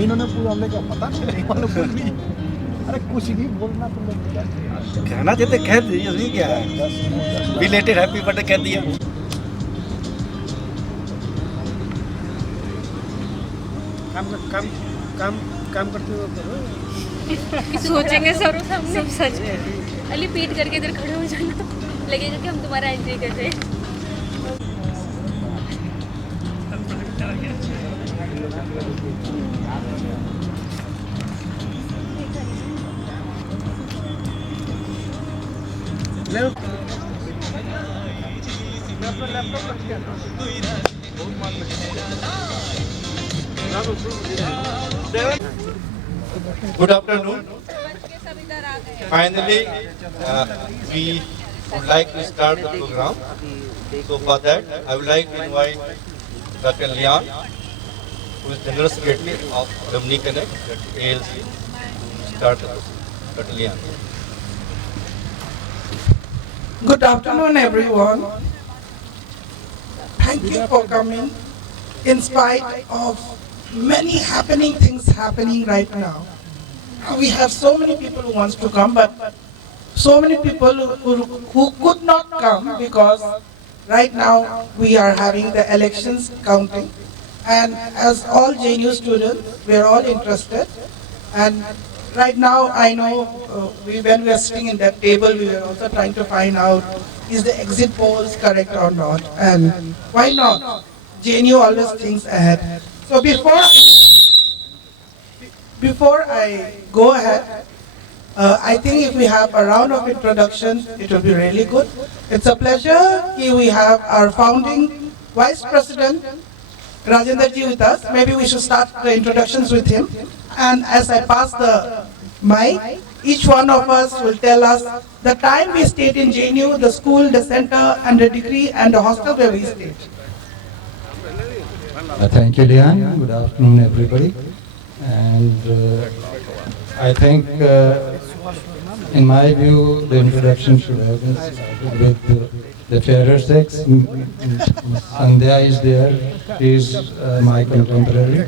इन्होंने पूरा हमने क्या पता नहीं वाले बोल भी अरे कुछ नहीं बोलना तो लोग क्या कहना चाहते कह दीजिए, उसमें क्या है। बिलेटेड हैप्पी बर्थडे कह दिया। काम करते हुए करो। सोचेंगे सब सच अली पीट करके इधर खड़े हो जाना, लगेगा कि हम तुम्हारा एंजॉय कर रहे हैं। Good afternoon. Finally, we would like to start the program. So for that, I would like to invite Dr. Leon, who is General Secretary of Alumni Connect, ALC, to start the program. Dr. Leon. Good afternoon, everyone. Thank you for coming. In spite of many things happening right now, we have so many people who wants to come, but so many people who could not come because right now we are having the elections counting, and as all JNU students, we are all interested. And right now, I know when we are sitting in that table, we were also trying to find out is the exit polls correct or not, and why not? JNU always thinks ahead. So before I go ahead, I think if we have a round of introductions, it will be really good. It's a pleasure. Here we have our founding Vice President, Rajendra ji with us. Maybe we should start the introductions with him. And as I pass the mic, each one of us will tell us the time we stayed in JNU, the school, the center, and the degree, and the hostel where we stayed. Thank you, Leon. Good afternoon, everybody. And I think, in my view, the introduction should have been started with the fairer sex. Sandhya is there. She is my contemporary.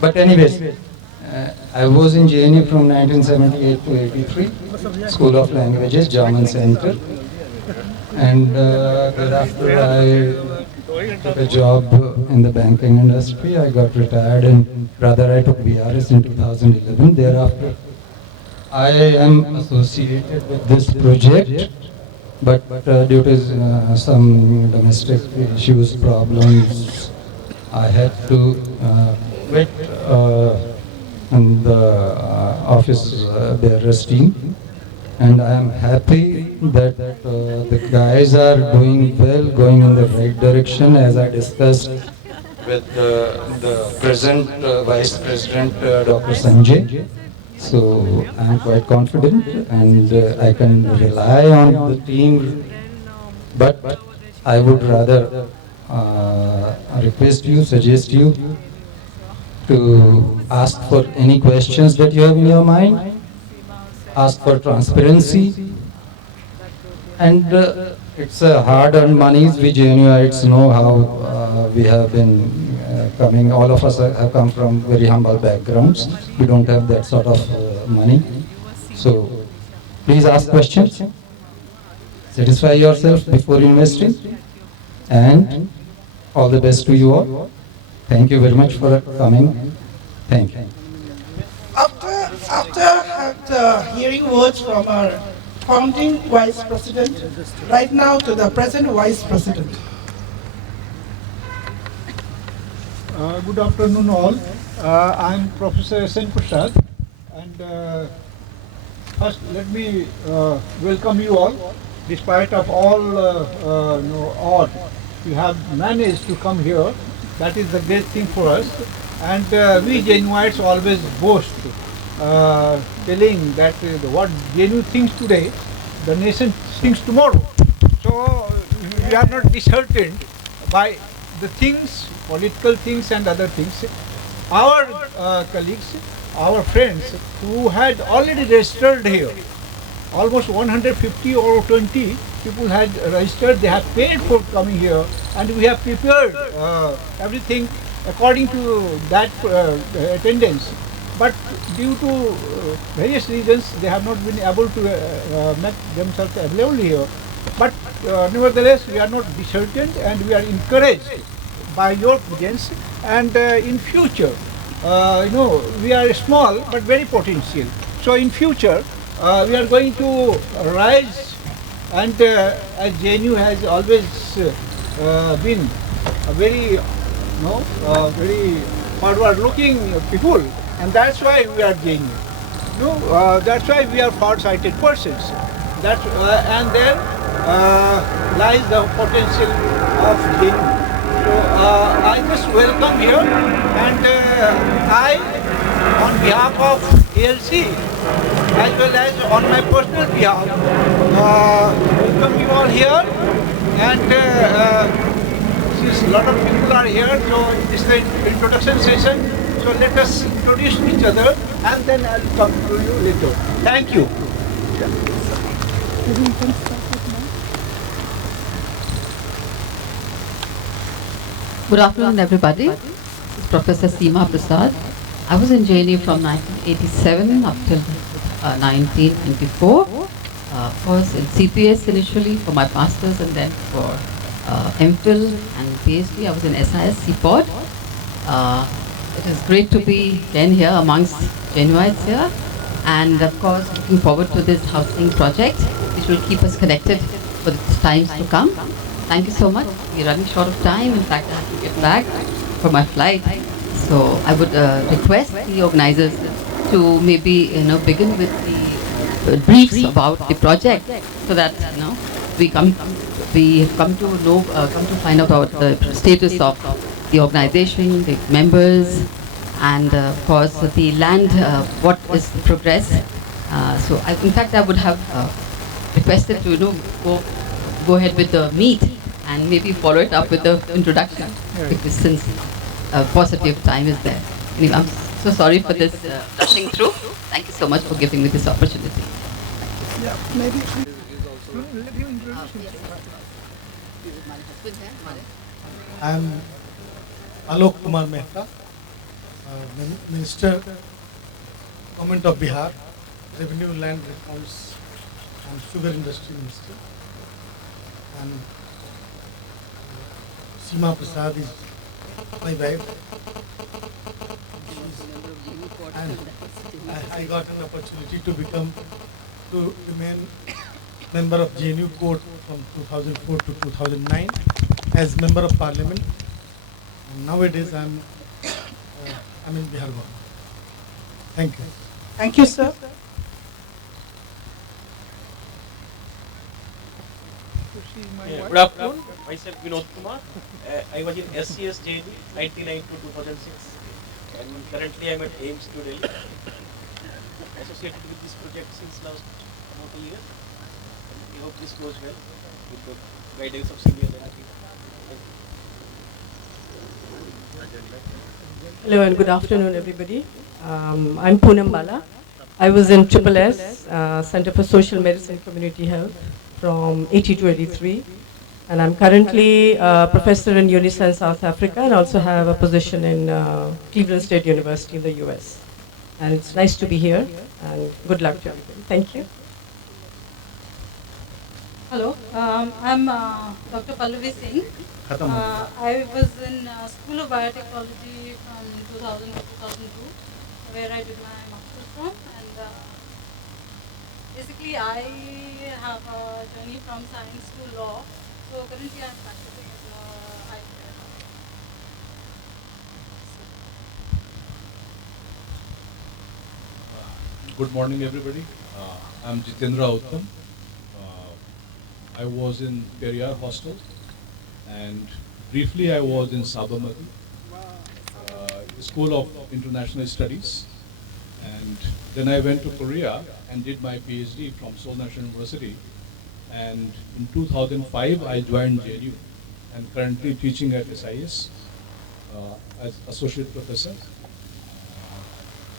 But anyways, I was in JNU from 1978 to 83, School of Languages, German Center. And thereafter I took a job in the banking industry. I got retired and rather I took BRS in 2011. Thereafter, I am associated with this project, but due to some domestic issues, problems, I had to quit the office bearers team. And I am happy that the guys are doing well, going in the right direction, as I discussed with the present Vice President, Dr. Sanjay. So I am quite confident and I can rely on the team. But I would rather request you, suggest you to ask for any questions that you have in your mind. Ask for transparency, and it's hard-earned monies. We JNUites know how we have been coming. All of us have come from very humble backgrounds. We don't have that sort of money. So please ask questions. Satisfy yourself before investing, and all the best to you all. Thank you very much for coming. Thank you. After hearing words from our founding Vice President, right now to the present Vice President. Good afternoon all. I am Professor S.N. Prasad, and first let me welcome you all. Despite of all odd, you have managed to come here. That is the great thing for us. And we JNUites always boast, telling that what JNU thinks today, the nation thinks tomorrow. So we are not disheartened by the things, political things and other things. Our colleagues, our friends who had already registered here, almost 150 or 20 people had registered, they have paid for coming here, and we have prepared everything according to that attendance. But due to various reasons, they have not been able to make themselves available here. But nevertheless, we are not disheartened and we are encouraged by your presence. And in future, we are small but very potential. So in future, we are going to rise, and as JNU has always been a very forward-looking people, and that's why we are JNU. That's why we are far-sighted persons. And there lies the potential of JNU. So I just welcome here, and I, on behalf of ALC, as well as on my personal behalf, welcome you all here. And since a lot of people are here, so this is the introduction session. So let us introduce each other, and then I'll come to you later. Thank you. Good afternoon, everybody. This is Professor Seema Prasad. I was in JNU from 1987 up till 1994. First in CPS initially for my masters, and then for MPhil and PhD. I was in SIS CPOD. It is great to be again here amongst JNUites here, and of course looking forward to this housing project, which will keep us connected for the times to come. Thank you so much. We're running short of time. In fact, I have to get back for my flight. So I would request the organizers to maybe begin with the briefs about the project, so that we come to find out about the status of the organization, the members, and of course the land, what is the progress. So in fact I would have requested to go ahead with the meet and maybe follow it up with the introduction, because since paucity of time is there. Anyway, I'm so sorry for this rushing through. Thank you so much for giving me this opportunity. Yeah, maybe. I'm Alok Kumar Mehta, Minister, Government of Bihar, Revenue, Land Reforms and Sugar Industry Minister. And Seema Prasad is my wife. And I got an opportunity to remain member of JNU Court from 2004 to 2009 as member of Parliament. And nowadays I'm in Bihar government. Thank you. Thank you, sir. Good afternoon. Myself Vinod Kumar. I was in SCS JNU 1999 to 2006, and currently I am at AIMS New Delhi, associated with this project since last about a year. We hope this goes well with the guidance of senior leadership. Hello and good afternoon, everybody. I'm Poonam Bala. I was in SSS, Center for Social Medicine Community Health, from 80 to 83. And I'm currently a professor in Unison, South Africa, and also have a position in Cleveland State University in the US. And it's nice to be here, and good luck to everybody. Thank you. Hello, I'm Dr. Pallavi Singh. I was in School of Biotechnology from 2000 to 2002, where I did my master's from. And basically, I have a journey from science to law. So currently, I'm practicing as a IP attorney. Good morning, everybody. I'm Jitendra Uttam. I was in Periyar Hostel, and briefly I was in Sabarmati, School of International Studies, and then I went to Korea and did my PhD from Seoul National University, and in 2005 I joined JNU and currently teaching at SIS as Associate Professor.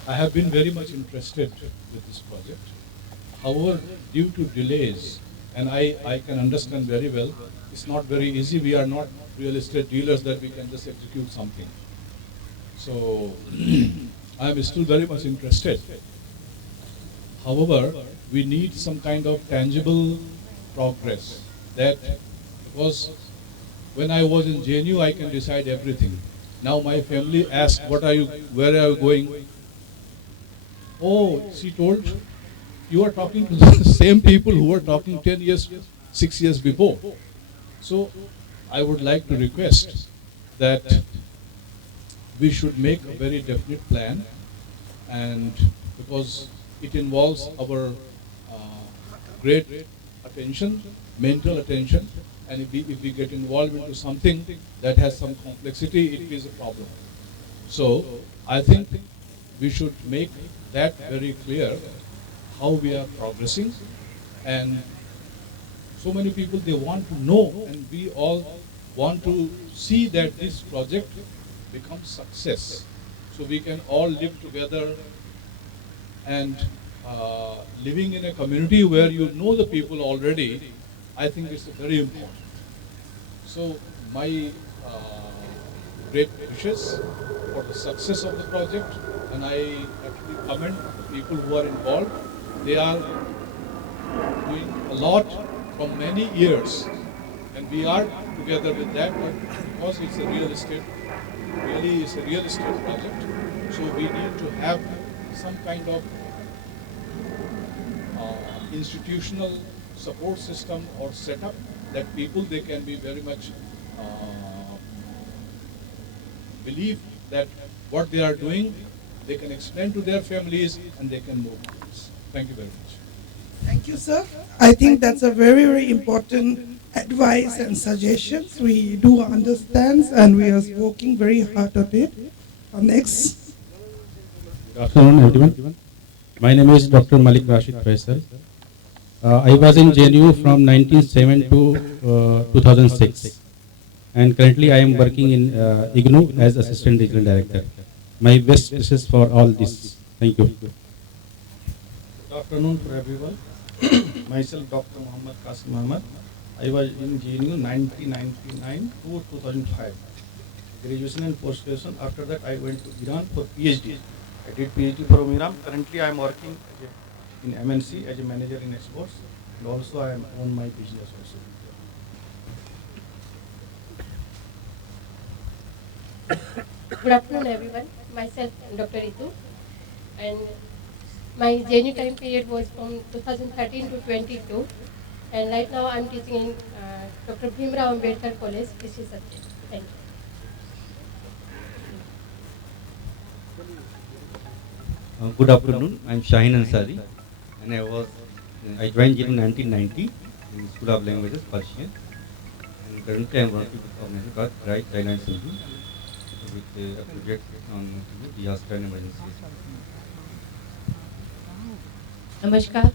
I have been very much interested with this project. However, due to delays, and I can understand very well, it's not very easy. We are not real estate dealers that we can just execute something. So I am still very much interested. However, we need some kind of tangible progress. That because when I was in JNU, I can decide everything. Now my family asks, "What are you? Where are you going?" Oh, she told, "You are talking to the same people who were talking 10 years, 6 years before." So I would like to request that we should make a very definite plan, and because it involves our great attention, mental attention, and if we get involved into something that has some complexity, it is a problem. So I think we should make that very clear, how we are progressing, and so many people, they want to know, and we all want to see that this project becomes success, so we can all live together. And living in a community where you know the people already, I think it's very important. So my great wishes for the success of the project, and I actually commend the people who are involved. They are doing a lot from many years, and we are together with that, but because it's a real estate, really is a real estate project, so we need to have some kind of institutional support system or setup that people, they can be very much believe that what they are doing, they can explain to their families and they can move on. Thank you very much. Thank you, sir. I think that's a very, very important advice and suggestions. We do understand and we are working very hard on it. Next. Good afternoon, everyone. My name is Dr. Malik Rashid Faisal. I was in JNU from 1907 to 2006, and currently I am working in IGNOU as Assistant Regional Director. My best wishes for all this. Thank you. Good afternoon for everyone. Myself, Dr. Muhammad Qasim Ahmad. I was in JNU 1999 to 2005. Graduation and post-graduation. After that, I went to Iran for PhD. I did PhD from Iran. Currently, I am working in MNC as a manager in exports, and also I am own my business also. Good afternoon, everyone. Myself, Dr. Ritu, and my JNU time period was from 2013 to 22, and right now I'm teaching in Dr. Bhimrao Ambedkar College, History subject. Thank you. Good afternoon. I'm Shahin Ansari, and I joined JNU in 1990 in School of Languages, Persian, and currently I'm working with an organization called Right China and Sindhu with a project on disaster and emergencies. नमस्कार,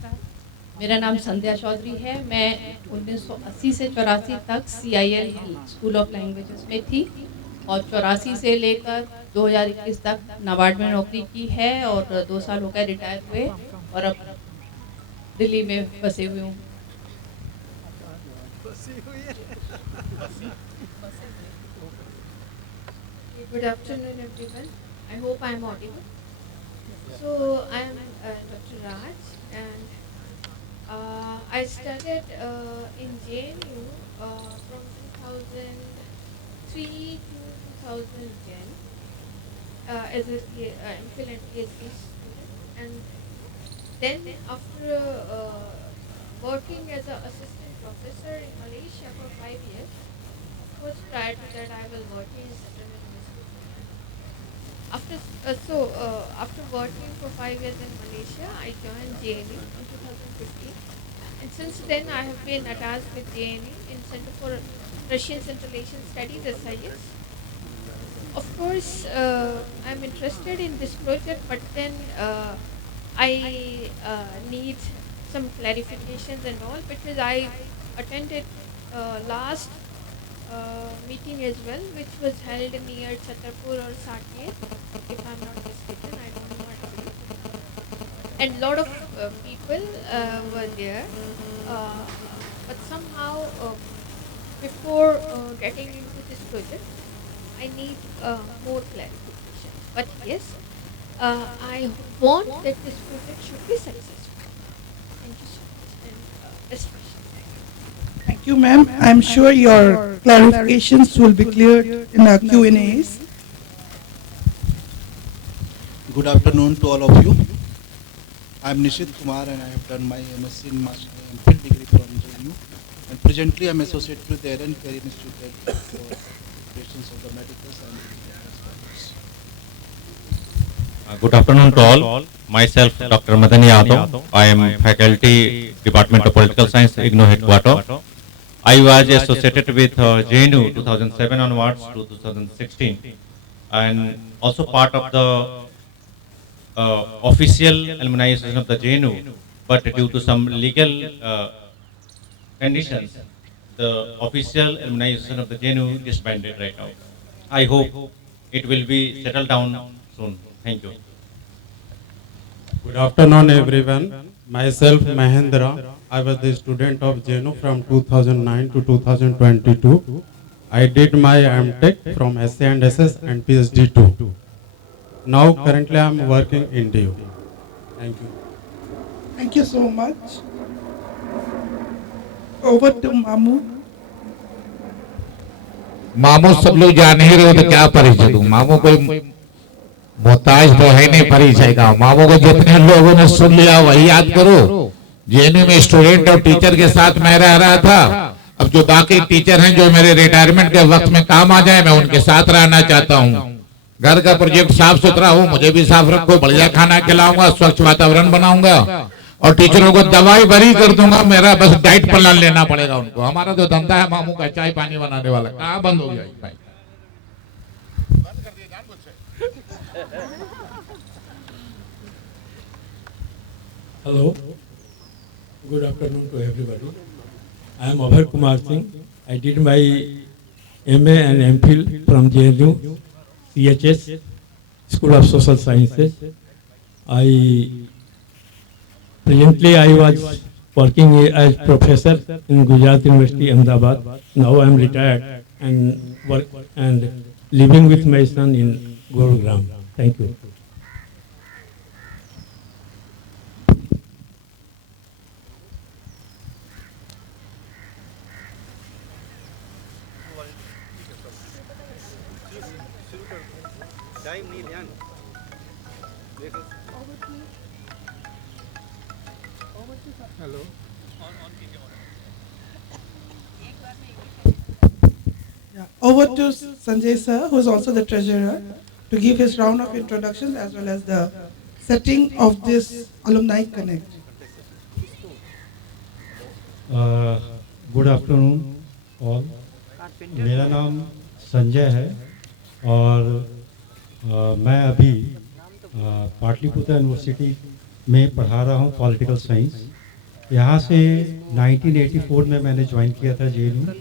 मेरा नाम संध्या चौधरी है। मैं 1980 से 84 तक CIL school of languages में थी और 84 से लेकर 2021 तक नाबार्ड में नौकरी की है और 2 साल हो गए रिटायर हुए और अब दिल्ली में बसे हुए हूँ। Good afternoon, everyone. I hope I am audible. So I am Dr. Raj, and I studied in JNU from 2003 to 2010 as a MPhil and PhD student, and then after working as an assistant professor in Malaysia for 5 years. Of course, prior to that, I was working in Central University. After working for 5 years in Malaysia, I joined JNU in 2015, and since then I have been attached with JNU in Center for Russian Central Asian Studies (SIS). Of course, I'm interested in this project, but then I need some clarifications and all, because I attended last meeting as well, which was held near Chhatarpur or Saket, if I'm not mistaken. I don't know actually. And lot of people were there, but somehow before getting into this project, I need more clarifications. But yes, I want that this project should be successful. Thank you so much and best wishes. Thank you, ma'am. I'm sure your clarifications will be cleared in our Q&As. Good afternoon to all of you. I am Nishit Kumar and I have done my MSc in Master MPhil degree from JNU. And presently I am associated with the Aaron Career Institute for operations of the medical science. Good afternoon to all. Myself, Dr. Madani Yadav. I am faculty, Department of Political Science, IGNOU headquarters. I was associated with JNU 2007 onwards to 2016, and also part of the official alumni association of the JNU, but due to some legal conditions, the official alumni association of the JNU disbanded right now. I hope it will be settled down soon. Thank you. Good afternoon, everyone. Myself, Mahendra. I was the student of JNU from 2009 to 2022. I did my MTech from SA and SS and PhD too. Now, currently, I am working in DU. Thank you. Thank you so much. Over to Mamu. मामू सब लोग जान ही रहे हो तो क्या परिचय दूं। मामू कोई मोहताज तो है नहीं परिचय का। मामू को जितने लोगों ने सुन लिया वही याद करो। जेएनयू में स्टूडेंट और टीचर के साथ मैं रह रहा था। अब जो बाकी टीचर हैं जो मेरे रिटायरमेंट के वक्त में काम आ जाए, मैं उनके साथ रहना चाहता हूँ। घर का प्रोजेक्ट साफ सुथरा हो, मुझे भी साफ रखो, बढ़िया खाना खिलाऊंगा, स्वच्छ वातावरण बनाऊंगा और टीचरों को दवाई भरी कर दूंगा। मेरा बस डाइट प्लान लेना पड़ेगा उनको। हमारा तो धंधा है मामू का चाय पानी बनाने वाला, कहाँ बंद हो गया भाई। Hello, good afternoon to everybody. I am Abhay Kumar Singh. I did my MA and MPhil from JNU, CHS, School of Social Sciences. Presently I was working as professor in Gujarat University, Ahmedabad. Now I am retired and work and living with my son in Gurugram. Thank you. Hello. Over to Sanjay sir, who is also the treasurer, to give his round of introductions as well as the setting of this Alumni Connect. Good afternoon all. मेरा नाम संजय है और मैं अभी Pataliputra university में पढ़ा रहा हूँ पॉलिटिकल साइंस। यहाँ से 1984 में मैंने ज्वाइन किया था जेएनयू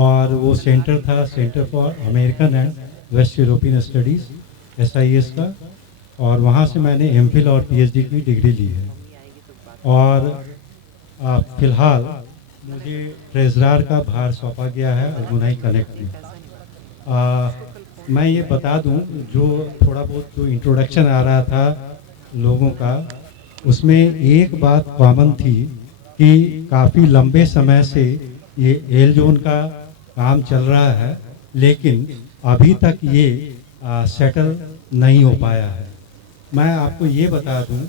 और वो सेंटर था centre for American and waste European studies SIS का, और वहाँ से मैंने MPhil और PhD की डिग्री ली है। और फ़िलहाल मुझे ट्रेजरर का भार सौंपा गया है अलुमनाई कनेक्ट में। मैं ये बता दूं, जो थोड़ा बहुत जो इंट्रोडक्शन आ रहा था लोगों का, उसमें एक बात कॉमन थी कि काफ़ी लंबे समय से ये एल जोन का काम चल रहा है, लेकिन अभी तक ये सेटल नहीं हो पाया है। मैं आपको ये बता दूं,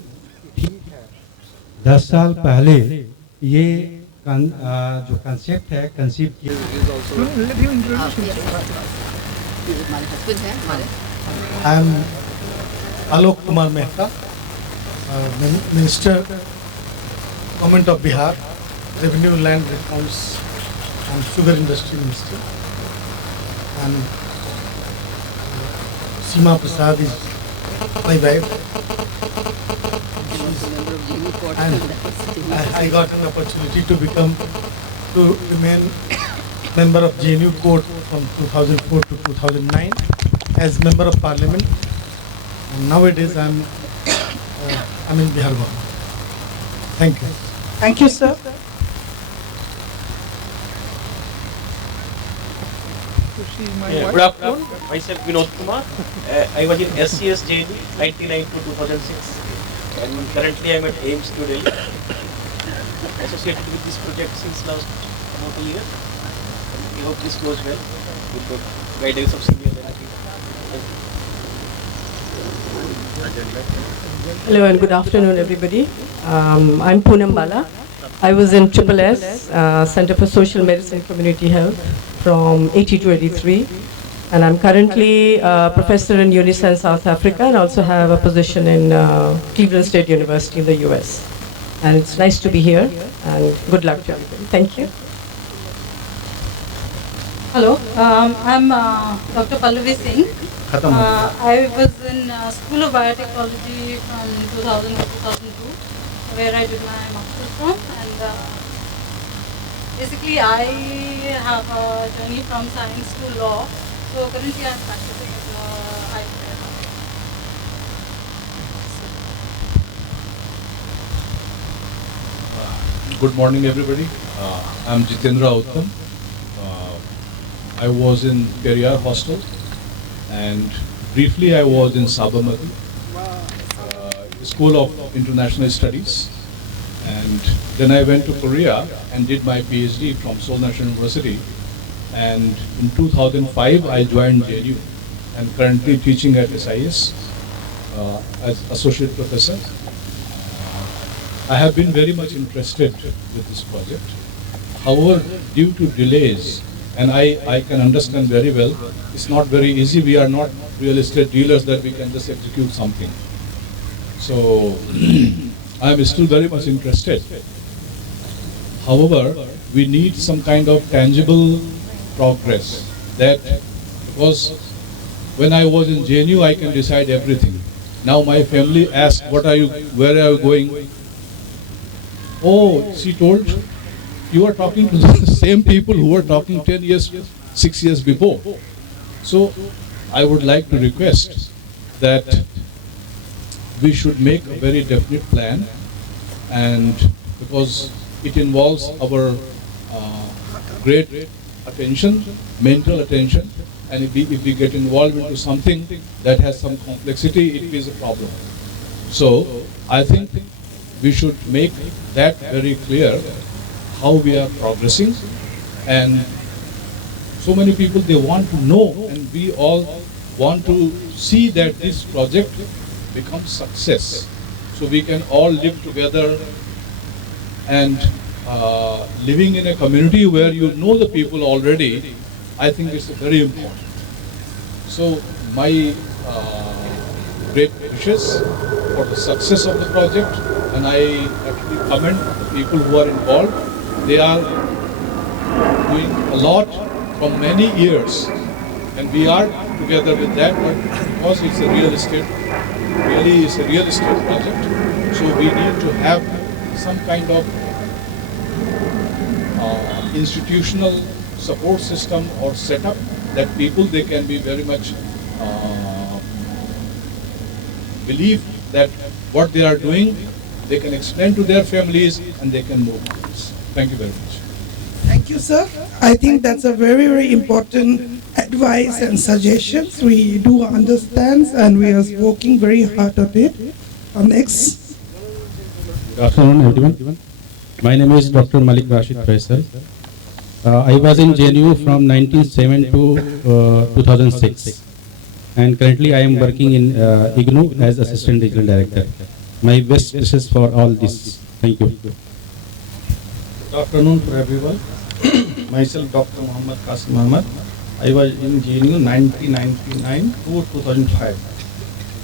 10 साल पहले ये जो कंसेप्ट है कंसीव किया। I am Alok Kumar Mehta, Minister, Government of Bihar, Revenue, Land Reforms and Sugar Industry Minister. And Seema Prasad is my wife. And I got an opportunity to remain member of JNU Court from 2004 to 2009 as member of Parliament. And nowadays I'm in Bihar government. Thank you. Thank you, sir. Good afternoon. Myself Vinod Kumar. I was in SCS JNU 99 to 2006, and currently I am at AIMS New Delhi, associated with this project since last about a year. And we hope this goes well with the guidance of senior faculty. Hello and good afternoon, everybody. I'm Poonam Bala. I was in SSS, Center for Social Medicine Community Health, from 80 to 83. And I'm currently a professor in Unison, South Africa, and also have a position in Cleveland State University in the US. And it's nice to be here, and good luck to everybody. Thank you. Hello, I'm Dr. Pallavi Singh. I was in School of Biotechnology from 2000 to 2002, where I did my master's from, and basically I have a journey from science to law, so currently I'm practicing as a high lawyer. Good morning, everybody. I'm Jitendra Uttam. I was in Periyar Hostel, and briefly I was in Sabarmati, School of International Studies, and then I went to Korea and did my PhD from Seoul National University, and in 2005 I joined JNU and currently teaching at SIS as associate professor. I have been very much interested with this project. However, due to delays, and I can understand very well, it's not very easy. We are not real estate dealers that we can just execute something. So I am still very much interested. However, we need some kind of tangible progress. That because when I was in JNU, I can decide everything. Now my family asks, "What are you? Where are you going?" Oh, she told, "You are talking to the same people who were talking 10 years, 6 years before." So I would like to request that we should make a very definite plan, and because it involves our great attention, mental attention, and if we get involved into something that has some complexity, it is a problem. So I think we should make that very clear, how we are progressing, and so many people, they want to know, and we all want to see that this project becomes success, so we can all live together, and living in a community where you know the people already, I think it's very important. So my great wishes for the success of the project, and I actually commend the people who are involved. They are doing a lot from many years, and we are together with that, but because it's a real estate, really is a real estate project, so we need to have some kind of institutional support system or setup that people, they can be very much believe that what they are doing, they can explain to their families and they can move on. Thank you very much. Thank you, sir. I think that's a very, very important advice and suggestions. We do understand and we are working very hard on it. Next. Good afternoon, everyone. My name is Dr. Malik Rashid Faisal. I was in JNU from 1907 to 2006, and currently I am working in IGNOU as Assistant Regional Director. My best wishes for all this. Thank you. Good afternoon to everyone. Myself, Dr. Muhammad Qasim Ahmad. I was in JNU 1999 to 2005.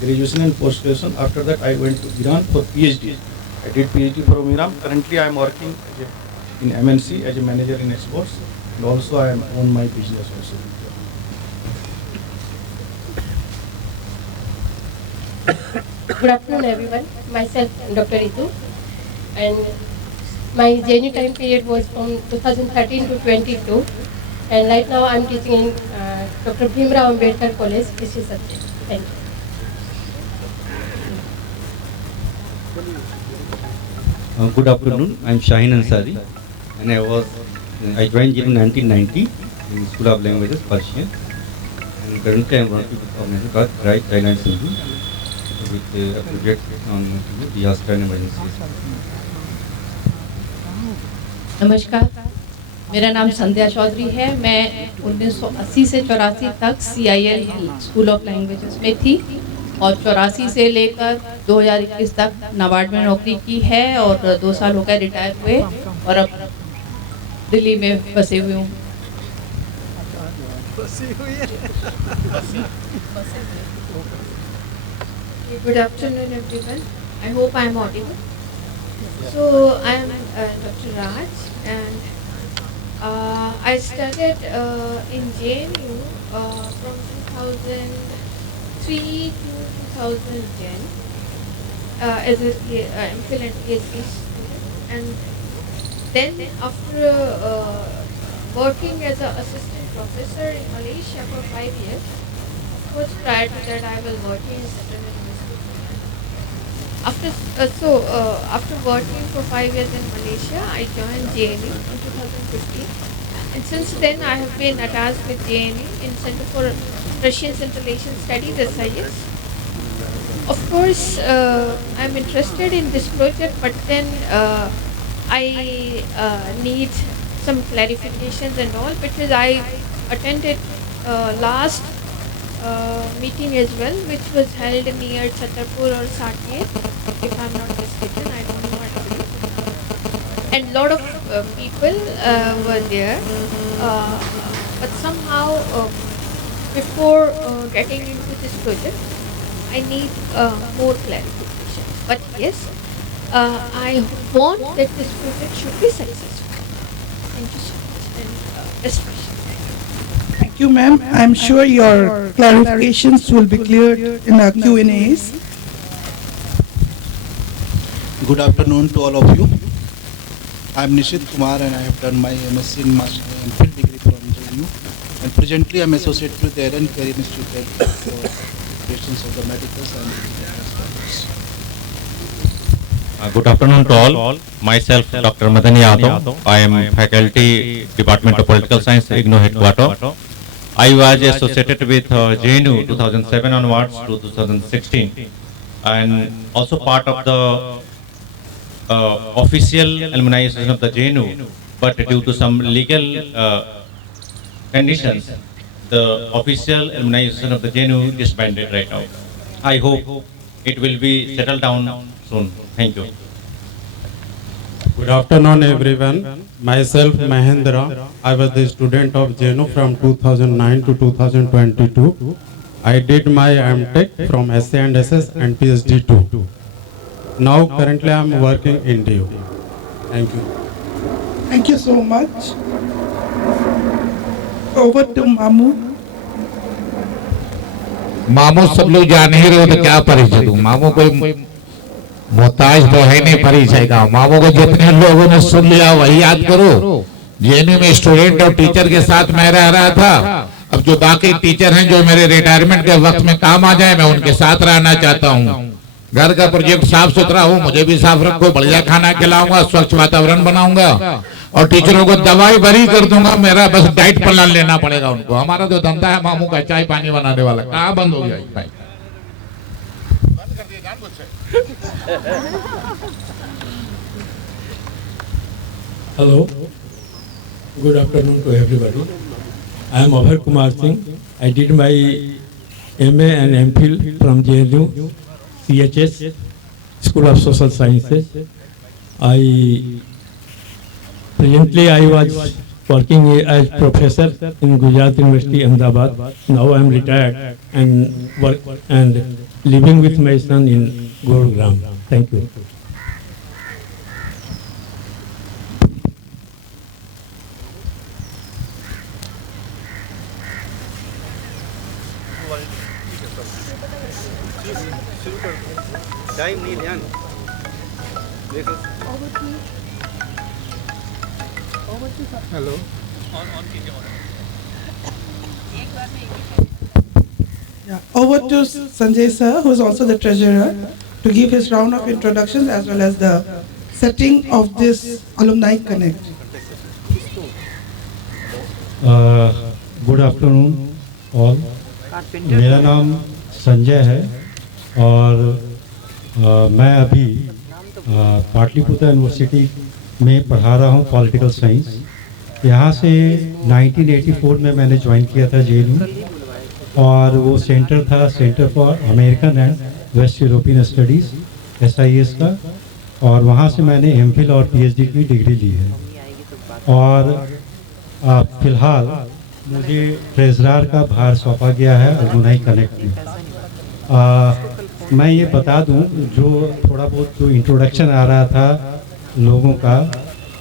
Graduation and post-graduation. After that, I went to Iran for PhD. I did PhD from Iran. Currently, I am working in MNC as a manager in exports, and also I am own my business also. Good afternoon, everyone. Myself, Dr. Ritu, and my JNU time period was from 2013 to 22, and right now I'm teaching in Dr. Bhimrao Ambedkar College, History subject. Thank you. Good afternoon. I'm Shaheen Ansari, and I joined in 1990 in School of Languages, Persian. And currently I am working with an organization called Bright Childhood Sindhu with a project on disaster and emergencies. नमस्कार, मेरा नाम संध्या चौधरी है। मैं 1980 से 84 तक CIL school of languages में थी और 84 से लेकर 2021 तक नाबार्ड में नौकरी की है और 2 साल हो गए रिटायर हुए और अब दिल्ली में बसे हुए हूँ। Good afternoon, everyone. I hope I am audible. So I am Dr. Raj, and I studied in JNU from 2003 to 2010 as a MPhil and PhD student, and then after working as an assistant professor in Malaysia for 5 years. Of course, prior to that, I was working in Central University. After working for 5 years in Malaysia, I joined JNU in 2015, and since then I have been attached with JNU in Center for Russian Central Asian Studies (SIS). Of course, I am interested in this project, but then I need some clarifications and all, because I attended last meeting as well, which was held near Chhatarpur or Saket, if I'm not mistaken. I don't know actually. And lot of people were there, but somehow before getting into this project, I need more clarification. But yes, I want that this project should be successful. Thank you so much, and best wishes. Thank you, ma'am. I'm sure your clarifications will be cleared in our Q&As. Good afternoon to all of you. I am Nishit Kumar, and I have done my MSc in MPhil degree from JNU, and presently I am associated with the Aaron Career Institute for preparations of the medical science. Good afternoon to all. Myself, Dr. Madan Yadav. I am faculty, Department of Political Science, IGNOU Headquarters. I was associated with JNU 2007 onwards to 2016, and also part of the official alumni association of the JNU, but due to some legal conditions, the official alumni association of the JNU disbanded right now. I hope it will be settled down soon. Thank you. Good afternoon, everyone. Myself, Mahendra. I was the student of JNU from 2009 to 2022. I did my MTech from SA and SS and PhD too. Now, currently, I am working in DU. Thank you. Thank you so much. Over to Mamu. मामू सब लोग जान ही रहे हो तो क्या परिचय दूं। मामू कोई मोहताज तो है नहीं परिचय का। मामू को जितने लोगों ने सुन लिया वही याद करो। जेएनयू में स्टूडेंट और टीचर के साथ मैं रह रहा था। अब जो बाकी टीचर हैं जो मेरे रिटायरमेंट के वक्त में काम आ जाए, मैं उनके साथ रहना चाहता हूँ। घर का प्रोजेक्ट साफ सुथरा हो, मुझे भी साफ रखो, बढ़िया खाना खिलाऊंगा, स्वच्छ वातावरण बनाऊंगा और टीचरों को दवाई भरी कर दूंगा। मेरा बस डाइट प्लान लेना पड़ेगा उनको। हमारा जो धंधा है मामू का चाय पानी बनाने वाला, कहाँ बंद हो गया भाई? Hello, good afternoon to everybody. I am Abhay Kumar Singh. I did my MA and MPhil from JNU, CHS, School of Social Sciences. Presently I was working as professor in Gujarat University, Ahmedabad. Now I am retired and work and living with my son in Gurugram. Thank you. Time नहीं ध्यान देखो। Hello. Yeah. Over to Sanjay sir, who is also the treasurer, to give his round of introductions as well as the setting of this Alumni Connect. Good afternoon all. मेरा नाम संजय है और मैं अभी Pataliputra university में पढ़ा रहा हूँ पॉलिटिकल साइंस। यहाँ से 1984 में मैंने ज्वाइन किया था JNU और वो सेंटर था centre for American and waste European studies SIS का, और वहाँ से मैंने MPhil और PhD की डिग्री ली है। और फ़िलहाल मुझे ट्रेजरर का भार सौंपा गया है अलमुनाई कनेक्ट में। मैं ये बता दूं, जो थोड़ा बहुत जो इंट्रोडक्शन आ रहा था लोगों का,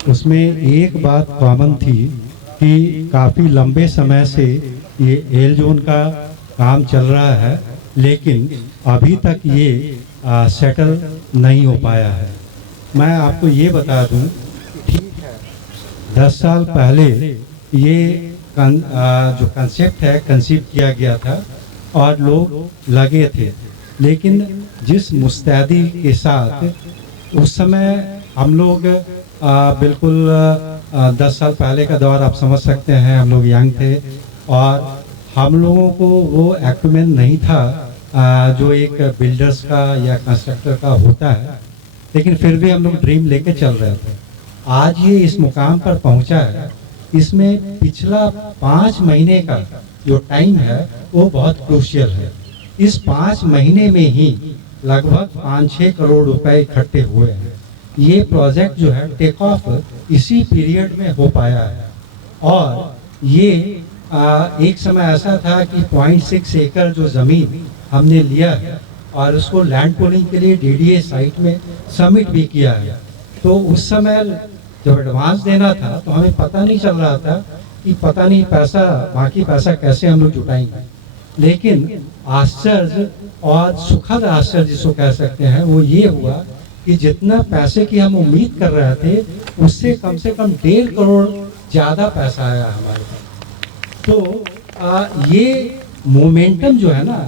उसमें एक बात कॉमन थी कि काफ़ी लंबे समय से ये एल जोन का काम चल रहा है, लेकिन अभी तक ये सेटल नहीं हो पाया है। मैं आपको ये बता दूं, 10 साल पहले ये जो कंसेप्ट है कंसीव किया गया था और लोग लगे थे, लेकिन जिस मुस्तैदी के साथ उस समय हम लोग बिल्कुल 10 साल पहले का दौर आप समझ सकते हैं, हम लोग यंग थे और हम लोगों को वो एक्विपमेंट नहीं था जो एक बिल्डर्स का या कंस्ट्रक्टर का होता है, लेकिन फिर भी हम लोग ड्रीम लेके चल रहे थे। आज ये इस मुकाम पर पहुंचा है, इसमें पिछला 5 महीने का जो टाइम है वो बहुत क्रूशियल है। इस 5 महीने में ही लगभग 5-6 करोड़ रुपए इकट्ठे हुए हैं। ये प्रोजेक्ट जो है टेक ऑफ इसी पीरियड में हो पाया है। और ये एक समय ऐसा था कि 0.6 एकड़ जो ज़मीन हमने लिया है और उसको लैंड पूलिंग के लिए DDA साइट में सबमिट भी किया है। तो उस समय जब एडवांस देना था तो हमें पता नहीं चल रहा था कि पता नहीं बाकी पैसा कैसे हम लोग जुटाएंगे। लेकिन आश्चर्य और सुखद आश्चर्य जिसको कह सकते हैं वो ये हुआ कि जितना पैसे की हम उम्मीद कर रहे थे उससे कम से कम 1.5 करोड़ ज़्यादा पैसा आया हमारे पास। तो ये मोमेंटम जो है ना,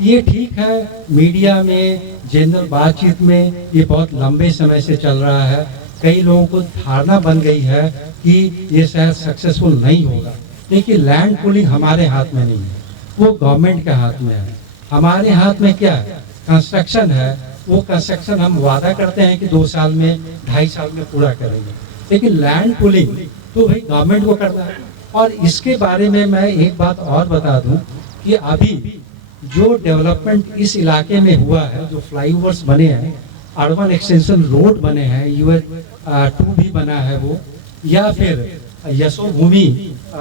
ये ठीक है, मीडिया में जनरल बातचीत में ये बहुत लंबे समय से चल रहा है। कई लोगों को धारणा बन गई है कि ये शायद सक्सेसफुल नहीं होगा, लेकिन लैंड पूलिंग हमारे हाथ में नहीं है, वो गवर्नमेंट के हाथ में है। हमारे हाथ में क्या है? कंस्ट्रक्शन है। वो कंस्ट्रक्शन हम वादा करते हैं कि 2 साल में 2.5 साल में पूरा करेंगे, लेकिन लैंड पूलिंग तो भाई गवर्नमेंट को करना है। और इसके बारे में मैं एक बात और बता दूं कि अभी जो डेवलपमेंट इस इलाके में हुआ है, जो फ्लाईओवर्स बने हैं, अर्बन एक्सटेंशन रोड बने हैं, US 2 भी बना है वो, या फिर यशोभूमि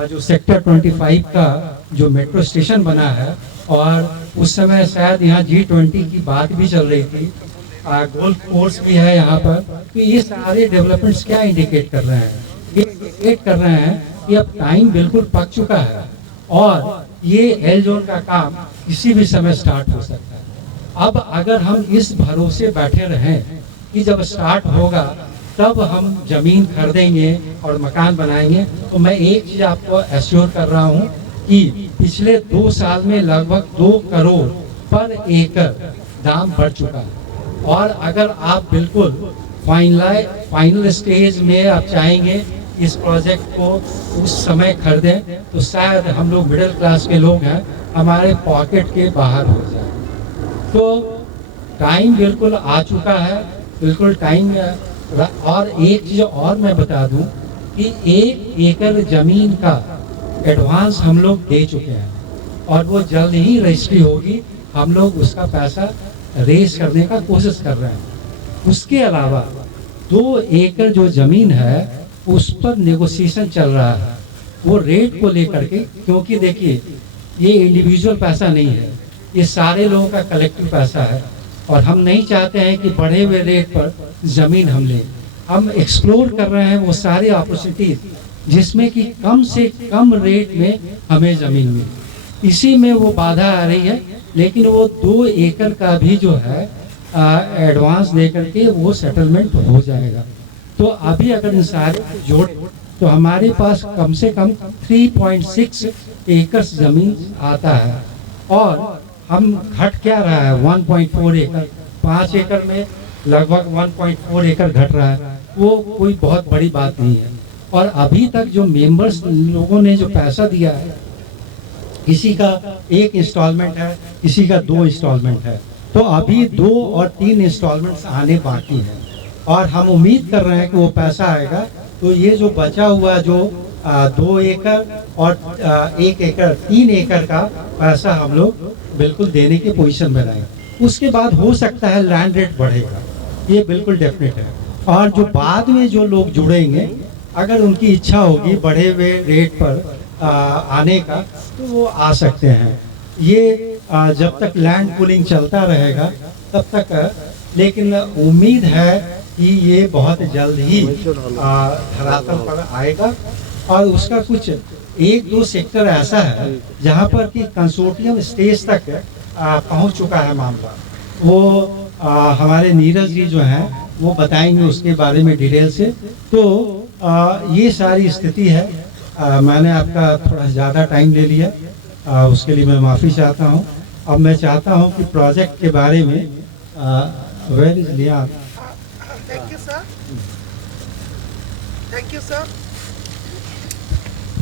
जो सेक्टर 25 का जो मेट्रो स्टेशन बना है, और उस समय शायद यहाँ G20 की बात भी चल रही थी, गोल्फ कोर्स भी है यहाँ पर। तो ये सारे डेवलपमेंट्स क्या इंडिकेट कर रहे हैं? ये इंडिकेट कर रहे हैं कि अब टाइम बिल्कुल पक चुका है और ये एल जोन का काम किसी भी समय स्टार्ट हो सकता है। अब अगर हम इस भरोसे बैठे रहें कि जब स्टार्ट होगा तब हम जमीन खरीदेंगे और मकान बनाएंगे, तो मैं एक चीज़ आपको एश्योर कर रहा हूँ कि पिछले 2 साल में लगभग 2 करोड़ पर एकड़ दाम बढ़ चुका है। और अगर आप बिल्कुल फाइनल स्टेज में आप चाहेंगे इस प्रोजेक्ट को उस समय खरीदें, तो शायद हम लोग मिडिल क्लास के लोग हैं, हमारे पॉकेट के बाहर हो जाए। तो टाइम बिल्कुल आ चुका है, बिल्कुल टाइम। और एक चीज़ और मैं बता दूं कि 1 एकड़ ज़मीन का एडवांस हम लोग दे चुके हैं और वो जल्द ही रजिस्ट्री होगी। हम लोग उसका पैसा रेज करने का कोशिश कर रहे हैं। उसके अलावा 2 एकड़ जो ज़मीन है उस पर नेगोशिएशन चल रहा है, वो रेट को लेकर के, क्योंकि देखिए ये इंडिविजुअल पैसा नहीं है, ये सारे लोगों का कलेक्टिव पैसा है और हम नहीं चाहते हैं कि बढ़े हुए रेट पर ज़मीन हम लें। हम एक्सप्लोर कर रहे हैं वो सारी अपॉर्चुनिटीज जिसमें कि कम से कम रेट में हमें ज़मीन मिले। इसी में वो बाधा आ रही है, लेकिन वो 2 एकड़ का भी जो है एडवांस दे करके वो सेटलमेंट हो जाएगा। तो अभी अगर इन सारे जोड़ तो हमारे पास कम से कम 3.6 एकड़ ज़मीन आता है और हम घट क्या रहा है 1.4 एकड़, 5 एकड़ में लगभग 1.4 एकड़ घट रहा है। वो कोई बहुत बड़ी बात नहीं है। और अभी तक जो मेंबर्स लोगों ने जो पैसा दिया है, किसी का 1 इंस्टॉलमेंट है, किसी का 2 इंस्टॉलमेंट है, तो अभी 2 और 3 इंस्टॉलमेंट्स आने बाकी हैं और हम उम्मीद कर रहे हैं कि वो पैसा आएगा। तो ये जो बचा हुआ जो 2 एकड़ और 1 एकड़ 3 एकड़ का पैसा हम लोग बिल्कुल देने की पोजीशन में रहेंगे। उसके बाद हो सकता है लैंड रेट बढ़ेगा, ये बिल्कुल डेफिनेट है। और जो बाद में जो लोग जुड़ेंगे, अगर उनकी इच्छा होगी बढ़े हुए रेट पर आने का, तो वो आ सकते हैं। ये जब तक लैंड पूलिंग चलता रहेगा तब तक, लेकिन उम्मीद है कि ये बहुत जल्द ही धरातल पर आएगा। और उसका कुछ 1-2 सेक्टर ऐसा है जहाँ पर कि कंसोर्टियम स्टेज तक पहुँच चुका है मामला। वो हमारे नीरज जी जो हैं वो बताएंगे उसके बारे में डिटेल से। तो ये सारी स्थिति है। मैंने आपका थोड़ा ज़्यादा टाइम ले लिया, उसके लिए मैं माफ़ी चाहता हूँ। अब मैं चाहता हूँ कि प्रोजेक्ट के बारे में वेयर इज लियान। Thank you sir. Thank you sir.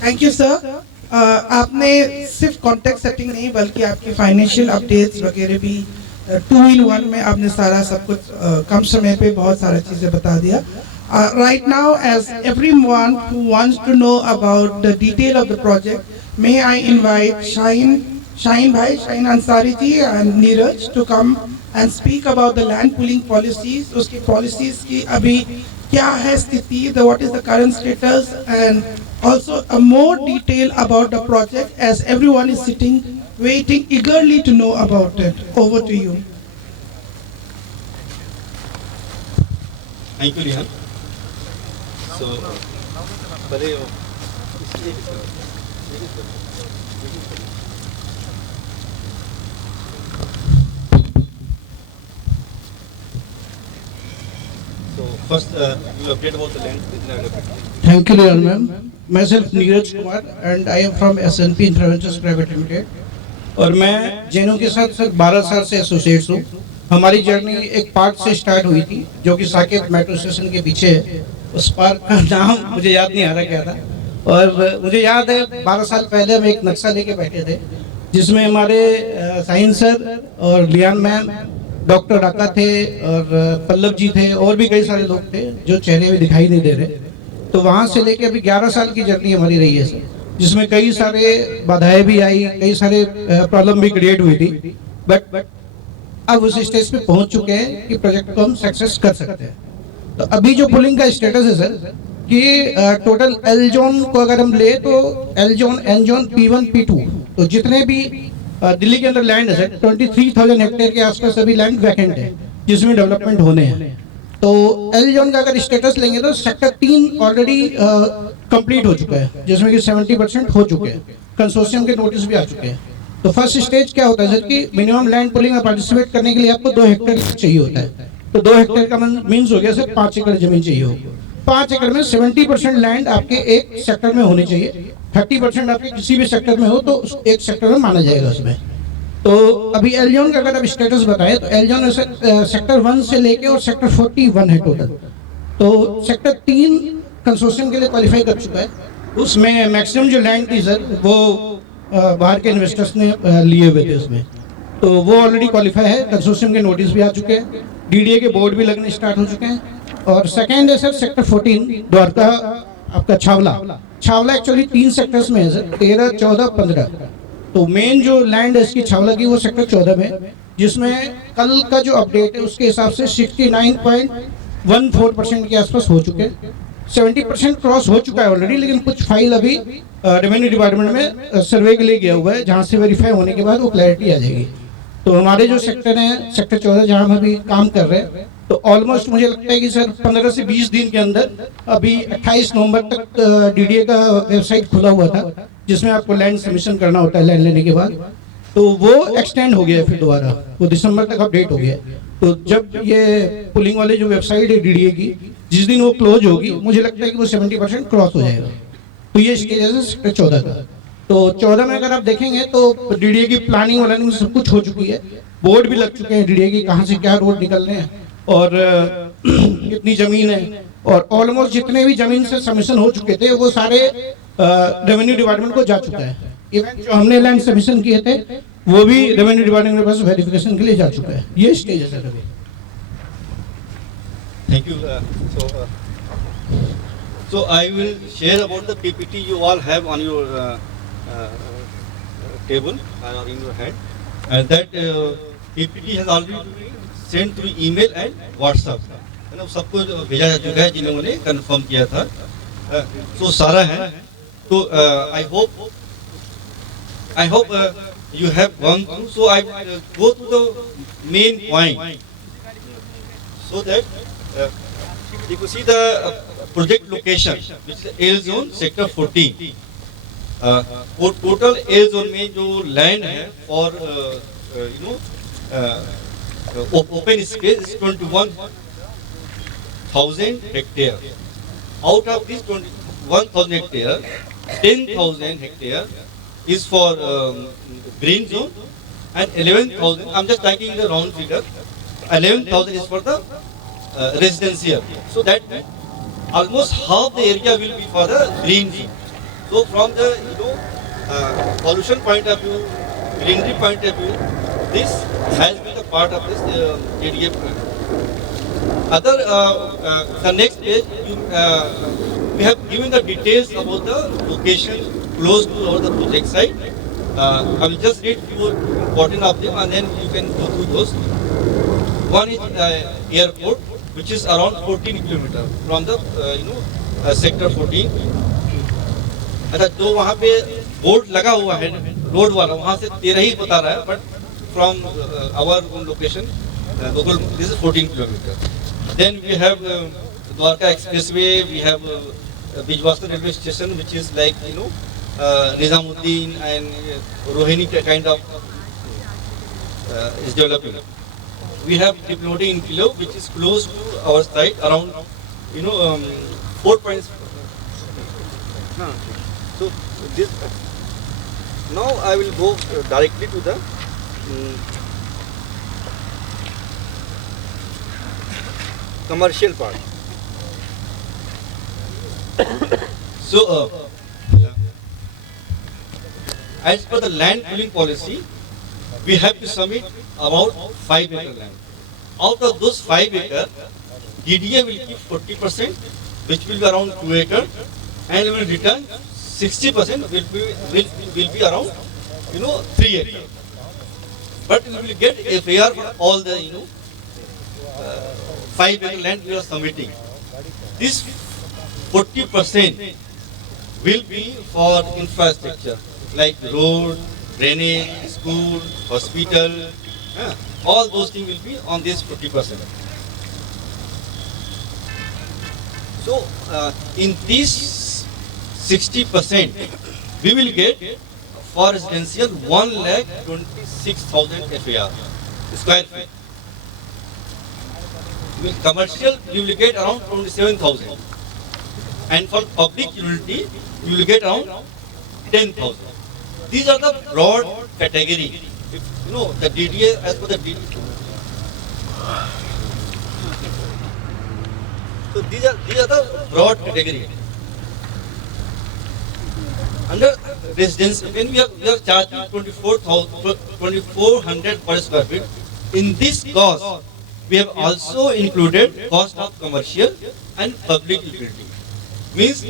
Thank you sir. आपने सिर्फ कॉन्टेक्ट सेटिंग नहीं बल्कि आपकी फाइनेंशियल अपडेट्स वगैरह भी 2 in 1 में आपने सारा सब कुछ कम समय पे बहुत सारी चीज़ें बता दिया। Right now, as everyone who wants to know about the detail of the project, may I invite Shaheen Ansari ji and Neeraj to come and speak about the land pooling policies. उसकी policies की अभी क्या है स्थिति, what is the current status, and also a more detail about the project as everyone is sitting waiting eagerly to know about it. Over to you. Thank you, Lihan. So, first, you update about the land. Thank you, Lihan ma'am. Myself Neeraj Kumar and I am from SNP Interventions Private Limited. और मैं जेनू के साथ 12 साल से associates हूँ। हमारी journey एक park से स्टार्ट हुई थी जो कि साकेत मेट्रो स्टेशन के पीछे है। उस पार्क का नाम मुझे याद नहीं आ रहा क्या था। और मुझे याद है 12 साल पहले हम एक नक्शा लेके बैठे थे जिसमें हमारे साहिन सर और लियान मैम, डॉक्टर राका थे और पल्लव जी थे और भी कई सारे लोग थे जो चेहरे भी दिखाई नहीं दे रहे। तो वहाँ से लेके अभी 11 साल की जर्नी हमारी रही है सर, जिसमें कई सारे बाधाएं भी आई, कई सारे प्रॉब्लम भी क्रिएट हुई थी। बट अब उस स्टेज पे पहुंच चुके हैं कि प्रोजेक्ट को हम सक्सेस कर सकते हैं। तो अभी जो पुलिंग का स्टेटस है सर कि टोटल एल जोन को अगर हम ले तो L zone, N zone, P1, P2, तो जितने भी दिल्ली के अंदर लैंड है सर 23,000 हेक्टेयर के आसपास अभी लैंड वैकेंट है जिसमें डेवलपमेंट होने हैं। तो एल जोन का अगर स्टेटस लेंगे तो सेक्टर 3 ऑलरेडी कंप्लीट हो चुका है जिसमें कि 70% हो चुके हैं, कंसोर्शियम के नोटिस भी आ चुके हैं। तो फर्स्ट स्टेज क्या होता है सर कि मिनिमम लैंड पुलिंग में पार्टिसिपेट करने के लिए आपको 2 हेक्टेयर चाहिए होता है। तो 2 हेक्टेयर का मीन्स हो गया सर 5 एकड़ जमीन चाहिए होगी। 5 एकड़ में 70% लैंड आपके एक सेक्टर में होनी चाहिए, 30% आपके किसी भी सेक्टर में हो तो एक सेक्टर में माना जाएगा उसमें। तो अभी एल जोन का अगर आप स्टेटस बताएं तो एल जोन सेक्टर 1 से लेके और सेक्टर 41 है टोटल। तो सेक्टर 3 कंसोर्शियम के लिए क्वालिफाई कर चुका है। उसमें मैक्सिमम जो लैंड थी सर वो बाहर के इन्वेस्टर्स ने लिए हुए थे उसमें, तो वो ऑलरेडी क्वालिफाई है। कंसोर्शियम के नोटिस भी आ चुके हैं, डीडीए के बोर्ड भी लगने स्टार्ट हो चुके हैं। और सेकेंड है सर सेक्टर 14 द्वारका आपका छावला एक्चुअली 3 सेक्टर्स में है सर, 13, 14, 15। तो मेन जो लैंड है इसकी छावला की वो सेक्टर 14 में, जिसमें कल का जो अपडेट है उसके हिसाब से 69.14% के आसपास हो चुके हैं। 70% क्रॉस हो चुका है ऑलरेडी, लेकिन कुछ फाइल अभी रेवेन्यू डिपार्टमेंट में सर्वे के लिए गया हुआ है जहाँ से वेरीफाई होने के बाद वो क्लैरिटी आ जाएगी। तो हमारे जो सेक्टर हैं सेक्टर 14 जहाँ हम अभी काम कर रहे हैं, तो ऑलमोस्ट मुझे लगता है कि सर 15 से 20 दिन के अंदर अभी 28 नवंबर तक डीडीए का वेबसाइट खुला हुआ था जिसमें आपको लैंड सबमिशन करना होता है लैंड लेने के बाद। तो वो एक्सटेंड हो गया है फिर दोबारा, वो दिसंबर तक अपडेट हो गया। तो जब ये पुलिंग वाले जो वेबसाइट है डीडीए की, जिस दिन वो क्लोज होगी मुझे लगता है कि वो 70% क्रॉस हो जाएगा। तो ये स्टेज है सेक्टर 14 का। तो 14 में अगर आप देखेंगे तो डीडीए की प्लानिंग वालानिंग सब कुछ हो चुकी है, बोर्ड भी लग चुके हैं डीडीए की, कहाँ से क्या रोड निकल रहे हैं, और इतनी ज़मीन है, और ऑलमोस्ट जितने भी ज़मीन से सबमिशन हो चुके थे वो सारे रेवेन्यू डिपार्टमेंट को जा चुका है। इवन जो हमने लैंड सबमिशन किए थे वो भी रेवेन्यू डिपार्टमेंट के पास वेरिफिकेशन के लिए जा चुका है। ये स्टेज है सर अभी। Thank you. So I will share about the PPT you all have on your table or in your hand, and that PPT has already been sent through email and WhatsApp. है ना, सबको भेजा जा चुका है जिन्होंने confirm किया था। So सारा है। तो I hope you have gone through. So I will go to the main point so that you can see the project location, which is L zone sector 14. Total L zone में जो land है और open space is 21,000 hectare. Out of this 21,000 hectare, 10,000 hectare is for green zone and 11,000. I'm just taking the round figure. 11,000 is for the residential. So that almost half the area will be for the green zone. So from the pollution point of view, greenery point of view, this has been a part of this JDA plan. The next page, we have given the details about the location close to the project site. I will just read few important of them and then you can go through those. One is airport, which is around 14 kilometers from the sector 14. अच्छा, जो वहाँ पे board लगा हुआ है road वाला, वहाँ से 13 ही बता रहा है, but from our location, this is 14 kilometers. Then we have Dwarka Expressway, we have Bijwastan railway station, which is like Nizamuddin and Rohini kind of is developing. We have Diplomatic in Kilo, which is close to our site, around 4 points. So this now I will go directly to the commercial part. So as per the land pooling policy, we have to submit about 5 acre land. Out of those 5 acre, DDA will keep 40%, which will be around 2 acre, and will return 60% will be around 3 acre. But we will get FAR for all the 5 acre land we are submitting. This 40% will be for infrastructure like road, drainage, school, hospital. All those things will be on this 40%. So in this 60%, we will get for residential 1,26,000 FAR square feet. With commercial, you will get around 27,000, and for public utility, you will get around 10,000. These are the broad category. The DDA as per the DDA. So these are the broad category. Under residence, when we are charging 2,400 per square feet, in this cost, we have also included cost of commercial and public utility. Means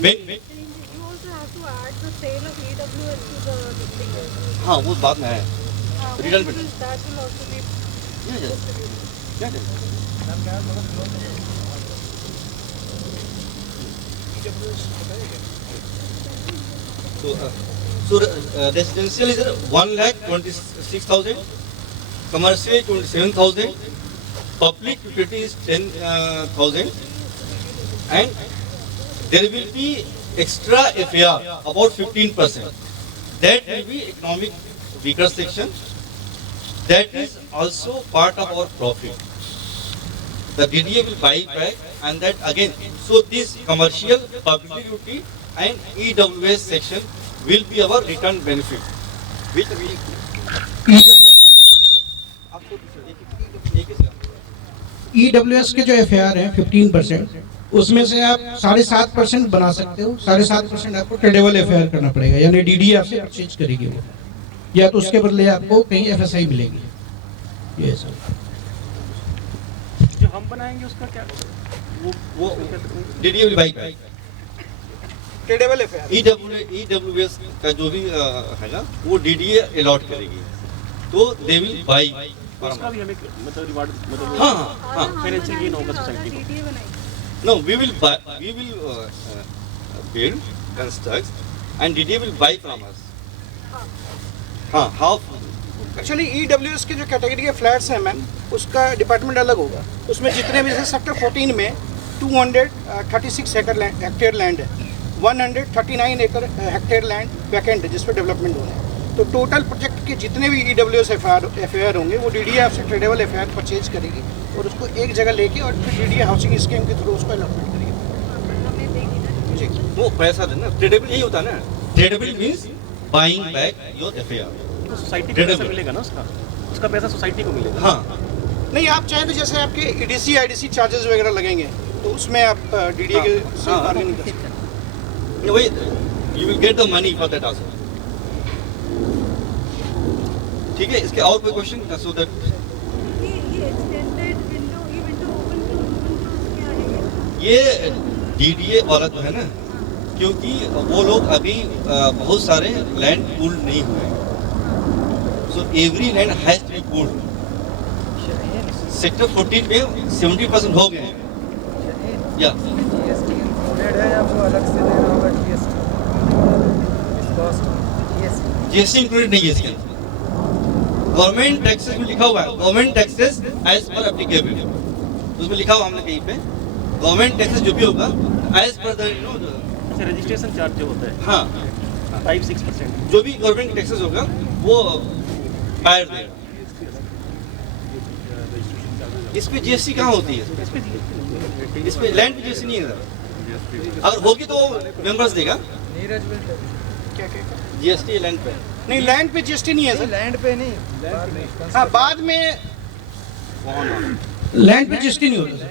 when You also have to add the sale of EWS to the thing. हाँ वो बात में है return पे That will also be So residential is 1,26,000, commercial 27,000, public utility is 10,000, and there will be extra FAR about 15%. That will be economic weaker section. That is also part of our profit. The DDA will buy back, and that again. So this commercial, public utility, and EWS section will be our return benefit. Which EWS EWS के जो FAR हैं 15%, उसमें से आप 7.5% बना सकते हो। 7.5% आपको ट्रेडेबल FAR करना पड़ेगा, यानी DDA आपसे परचेज करेगी वो, या तो उसके बदले आपको कहीं FSI मिलेगी। ये सब जो हम बनाएंगे उसका क्या, वो DDA will buy back। Tradable FAR EWS का जो भी है ना, वो DDA अलॉट करेगी, तो दे विल बाई। उसका भी हमें मतलब रिवार्ड, मतलब हाँ फाइनेंशियल गेन होगा सोसाइटी को। No, we will buy, we will build, construct, and DDA will buy from us. हाँ, half। एक्चुअली EWS के जो कैटेगरी के फ्लैट्स हैं मैम, उसका डिपार्टमेंट अलग होगा। उसमें जितने भी, जैसे सेक्टर 14 में 236 हेक्टेयर लैंड है, 139 एकड़ हेक्टेयर लैंड वैकेंट है जिस पर डेवलपमेंट होना है। तो टोटल प्रोजेक्ट के जितने भी EWS FAR होंगे, वो DDA आपसे ट्रेडेबल FAR परचेज करेगी और उसको एक जगह लेके और फिर DDA हाउसिंग स्कीम के थ्रू उसको अलॉटमेंट करेगी। जी, वो पैसा देना। ट्रेडेबल यही होता है ना, tradable means buying back your FAR। तो सोसाइटी को पैसा मिलेगा ना, उसका पैसा सोसाइटी को मिलेगा। हाँ, नहीं, आप चाहे तो जैसे आपके EDC IDC चार्जेस वगैरह लगेंगे, तो उसमें आप DDA के साथ बार्गेनिंग कर सकते हैं। वही, you will get the money for that also। ठीक है, इसके और कोई क्वेश्चन? सो दैट ये DDA वाला तो है ना, क्योंकि वो लोग अभी बहुत सारे लैंड पूल नहीं हुए, so every land has to be pooled. Sector 14 में 70% हो गए हैं। या GST इंक्लूडेड है या वो अलग से देना होगा? GST इंक्लूडेड नहीं है इसके अंदर। गवर्नमेंट टैक्सेस में लिखा हुआ है, government taxes as per applicable, उसमें लिखा हुआ हमने कहीं पे, गवर्नमेंट टैक्सेस जो भी होगा as per the registration charge जो होता है, हाँ 5-6%, जो भी गवर्नमेंट टैक्सेस होगा वो बायर देगा। इस पे GST कहाँ होती है? इस पे लैंड पे GST नहीं है। अगर होगी तो मेंबर्स देगा। क्या GST लैंड पे नहीं, लैंड पे GST नहीं है सर। लैंड पे नहीं, हाँ, बाद में लैंड पे GST नहीं होता सर।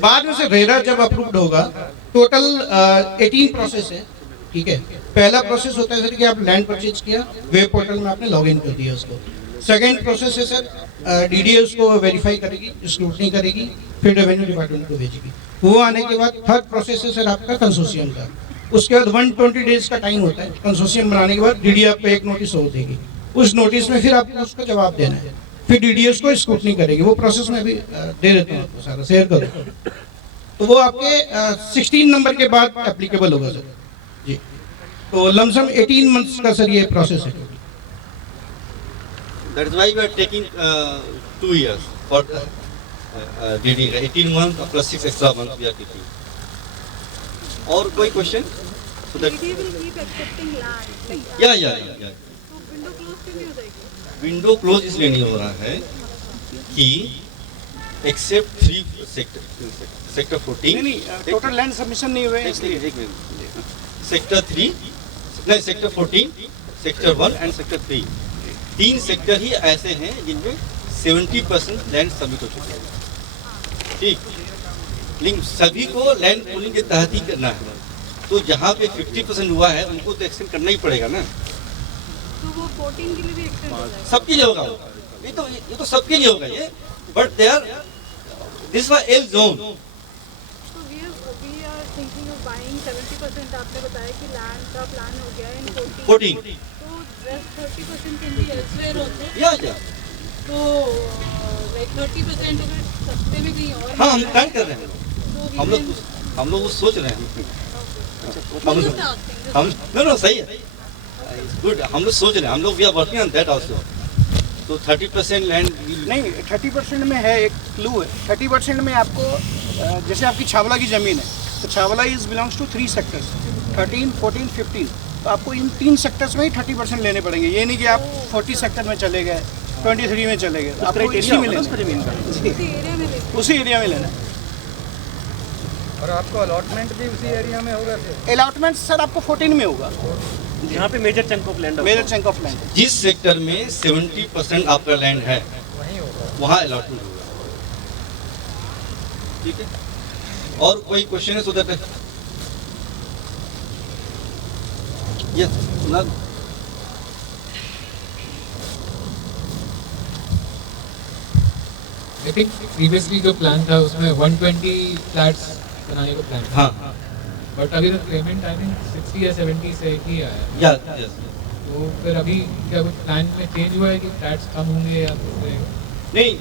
बाद में से रेरा जब अप्रूव्ड होगा, टोटल 18 प्रोसेस है। ठीक है, पहला प्रोसेस होता है सर कि आप लैंड परचेज किया, वेब पोर्टल में आपने लॉगिन कर दिया उसको। सेकंड प्रोसेस है सर, DDA उसको वेरीफाई करेगी, स्क्रूटनी करेगी, फिर रेवेन्यू डिपार्टमेंट को भेजेगी। वो आने के बाद थर्ड प्रोसेस है सर आपका कंसोर्शियम का। उसके बाद 120 डेज का टाइम होता है कंसोर्शियम बनाने के बाद। DDA आपको एक नोटिस हो देगी, उस नोटिस में फिर आपको उसका जवाब देना है, फिर DDA उसको स्क्रूटनी करेगी। वो प्रोसेस में भी दे देता हूँ आपको, सारा शेयर कर देता हूँ। तो वो आपके 16 नंबर के बाद एप्लीकेबल होगा सर जी। तो लमसम 18 मंथ्स का सर ये प्रोसेस है। That is why we are taking 2 years for DDA, 18 months plus 6 extra months we are taking. और कोई question? So that DDA will keep accepting land. Like या तो window close क्यों नहीं हो जाएगी? विंडो क्लोज इसलिए नहीं हो रहा है कि एक्सेप्ट 3 सेक्टर 14 नहीं, टोटल लैंड सबमिशन नहीं हुए इसलिए। एक मिनट, सेक्टर 3 नहीं, sector 14, sector 1 and sector 3, 3 sector ही ऐसे हैं जिनमें 70% लैंड सबमिट हो चुके हैं। ठीक, लेकिन सभी को लैंड पूलिंग के तहत ही करना है, तो जहाँ पे 50% हुआ है उनको तो एक्सटेंड करना ही पड़ेगा ना। तो वो 14 के लिए भी एक्सटेंड हो जाएगा? सबके लिए होगा, ये तो सबके लिए होगा ये, but they are this was L zone. तो we are thinking of buying 70%। आपने बताया कि लैंड का प्लान हो गया है इन 14, तो rest 30% can be elsewhere also। या तो like 30% अगर सस्ते में कहीं और, हाँ हम प्लान कर रहे हैं, हम लोग वो सोच रहे हैं। हम नो सही है, गुड, हम लोग सोच रहे हैं, हम लोग we are working on that also. तो 30% लैंड नहीं, 30% में है एक क्लू है। 30% में आपको जैसे आपकी छावला की ज़मीन है, तो Chhawla is belongs to 3 sectors, 13, 14, 15। तो आपको इन 3 सेक्टर्स में ही 30% लेने पड़ेंगे। ये नहीं कि आप 40 सेक्टर में चले गए, 23 में चले गए, आपको इसी में लेना, उसी एरिया में लेना। और आपको अलॉटमेंट भी उसी एरिया में होगा? अलॉटमेंट सर आपको 14 में होगा, जहाँ पे major chunk of land, major chunk of land. जिस सेक्टर में 70% आपका लैंड है वहाँ अलॉटमेंट होगा। ठीक है, और कोई क्वेश्चन है उधर पे? Yes none. I think previously जो प्लान था उसमें 120 फ्लैट्स बनाने का प्लान था। हाँ। बट अभी तक पेमेंट आई थिंक 60 या 70 से ही आया है। यस। तो फिर अभी क्या कुछ प्लान में चेंज हुआ है कि फ्लैट्स कम होंगे या कुछ रहेगा? नहीं,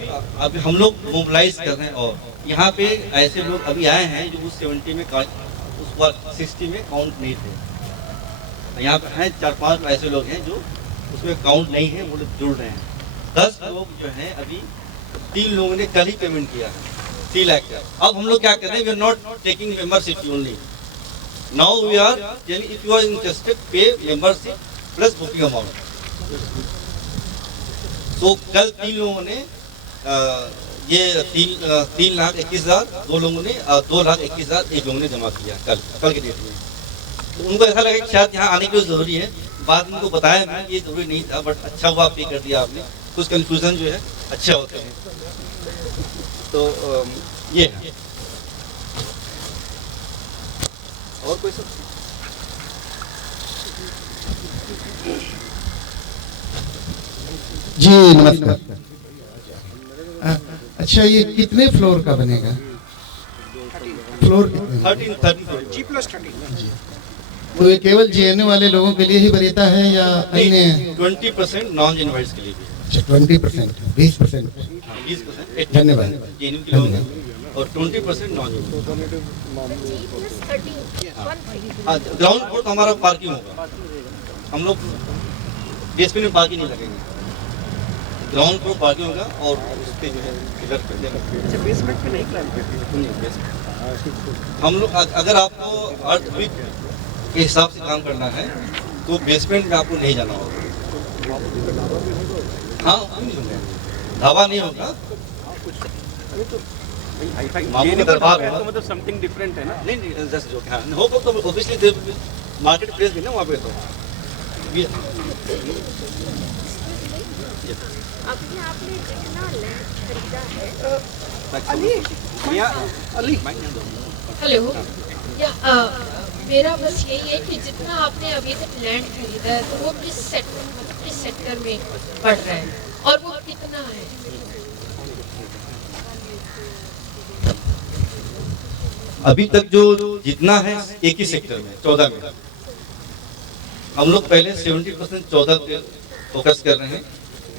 अभी हम लोग मोबिलाइज कर रहे हैं और यहाँ पे ऐसे लोग अभी आए हैं जो उस 70 में उस बार 60 में काउंट नहीं थे। यहाँ पे हैं 4-5 ऐसे लोग हैं जो उसमें काउंट नहीं है, वो लोग जुड़ रहे हैं। 10 लोग जो हैं अभी 3 लोगों ने कल ही पेमेंट किया है 3 लाख का। अब हम लोग क्या कर रहे हैं, we are not taking membership only, now we are telling if you are interested pay membership plus booking amount. तो कल 3 लोगों ने ये 3,21,000, 2 लोगों ने 2,21,000 एक लोगों ने जमा किया कल के डेट में। तो उनको ऐसा लगा कि शायद यहाँ आने की जरूरी है, बाद में उनको बताया मैं ये जरूरी नहीं था, बट अच्छा हुआ पे कर दिया आपने, कुछ कंफ्यूजन जो है अच्छे होते हैं। तो ये है। और कोई सब? जी नमस्कार। अच्छा, ये कितने फ्लोर का बनेगा? फ्लोर 13 जी। तो ये केवल जेएनयू वाले लोगों के लिए ही बनेता है या अन्य? 20% नॉन इनवाइट्स के लिए भी। अच्छा, 20%, 20%। 20% धन्यवाद। जेएनयू के लोग हैं और 20% नॉन इनवाइट्स। ग्राउंड फ्लोर तो हमारा पार्किंग होगा, हम लोग बेसमेंट में पार्किंग नहीं लगेंगे, ग्राउंड फ्लोर पार्किंग होगा और उस पे जो है पिलर कर देंगे। बेसमेंट पे नहीं प्लान करते हम लोग। अगर आपको अर्थक्वेक के हिसाब से काम करना है तो बेसमेंट में आपको नहीं जाना होगा। हाँ, धावा नहीं होगा, मामू का दरबार है, मतलब समथिंग डिफरेंट है ना? नहीं जैसे जो हाँ होगा तो ऑब्वियसली मार्केट प्लेस भी ना वहाँ पे। तो अभी आपने जितना लैंड खरीदा है हेलो, मेरा बस यही है कि जितना आपने अभी तक लैंड खरीदा है तो वो किस सेक्टर में पड़ रहा है और वो कितना है? अभी तक जो जितना है एक ही सेक्टर में 14 में, हम लोग पहले 70% 14 पे फोकस कर रहे हैं।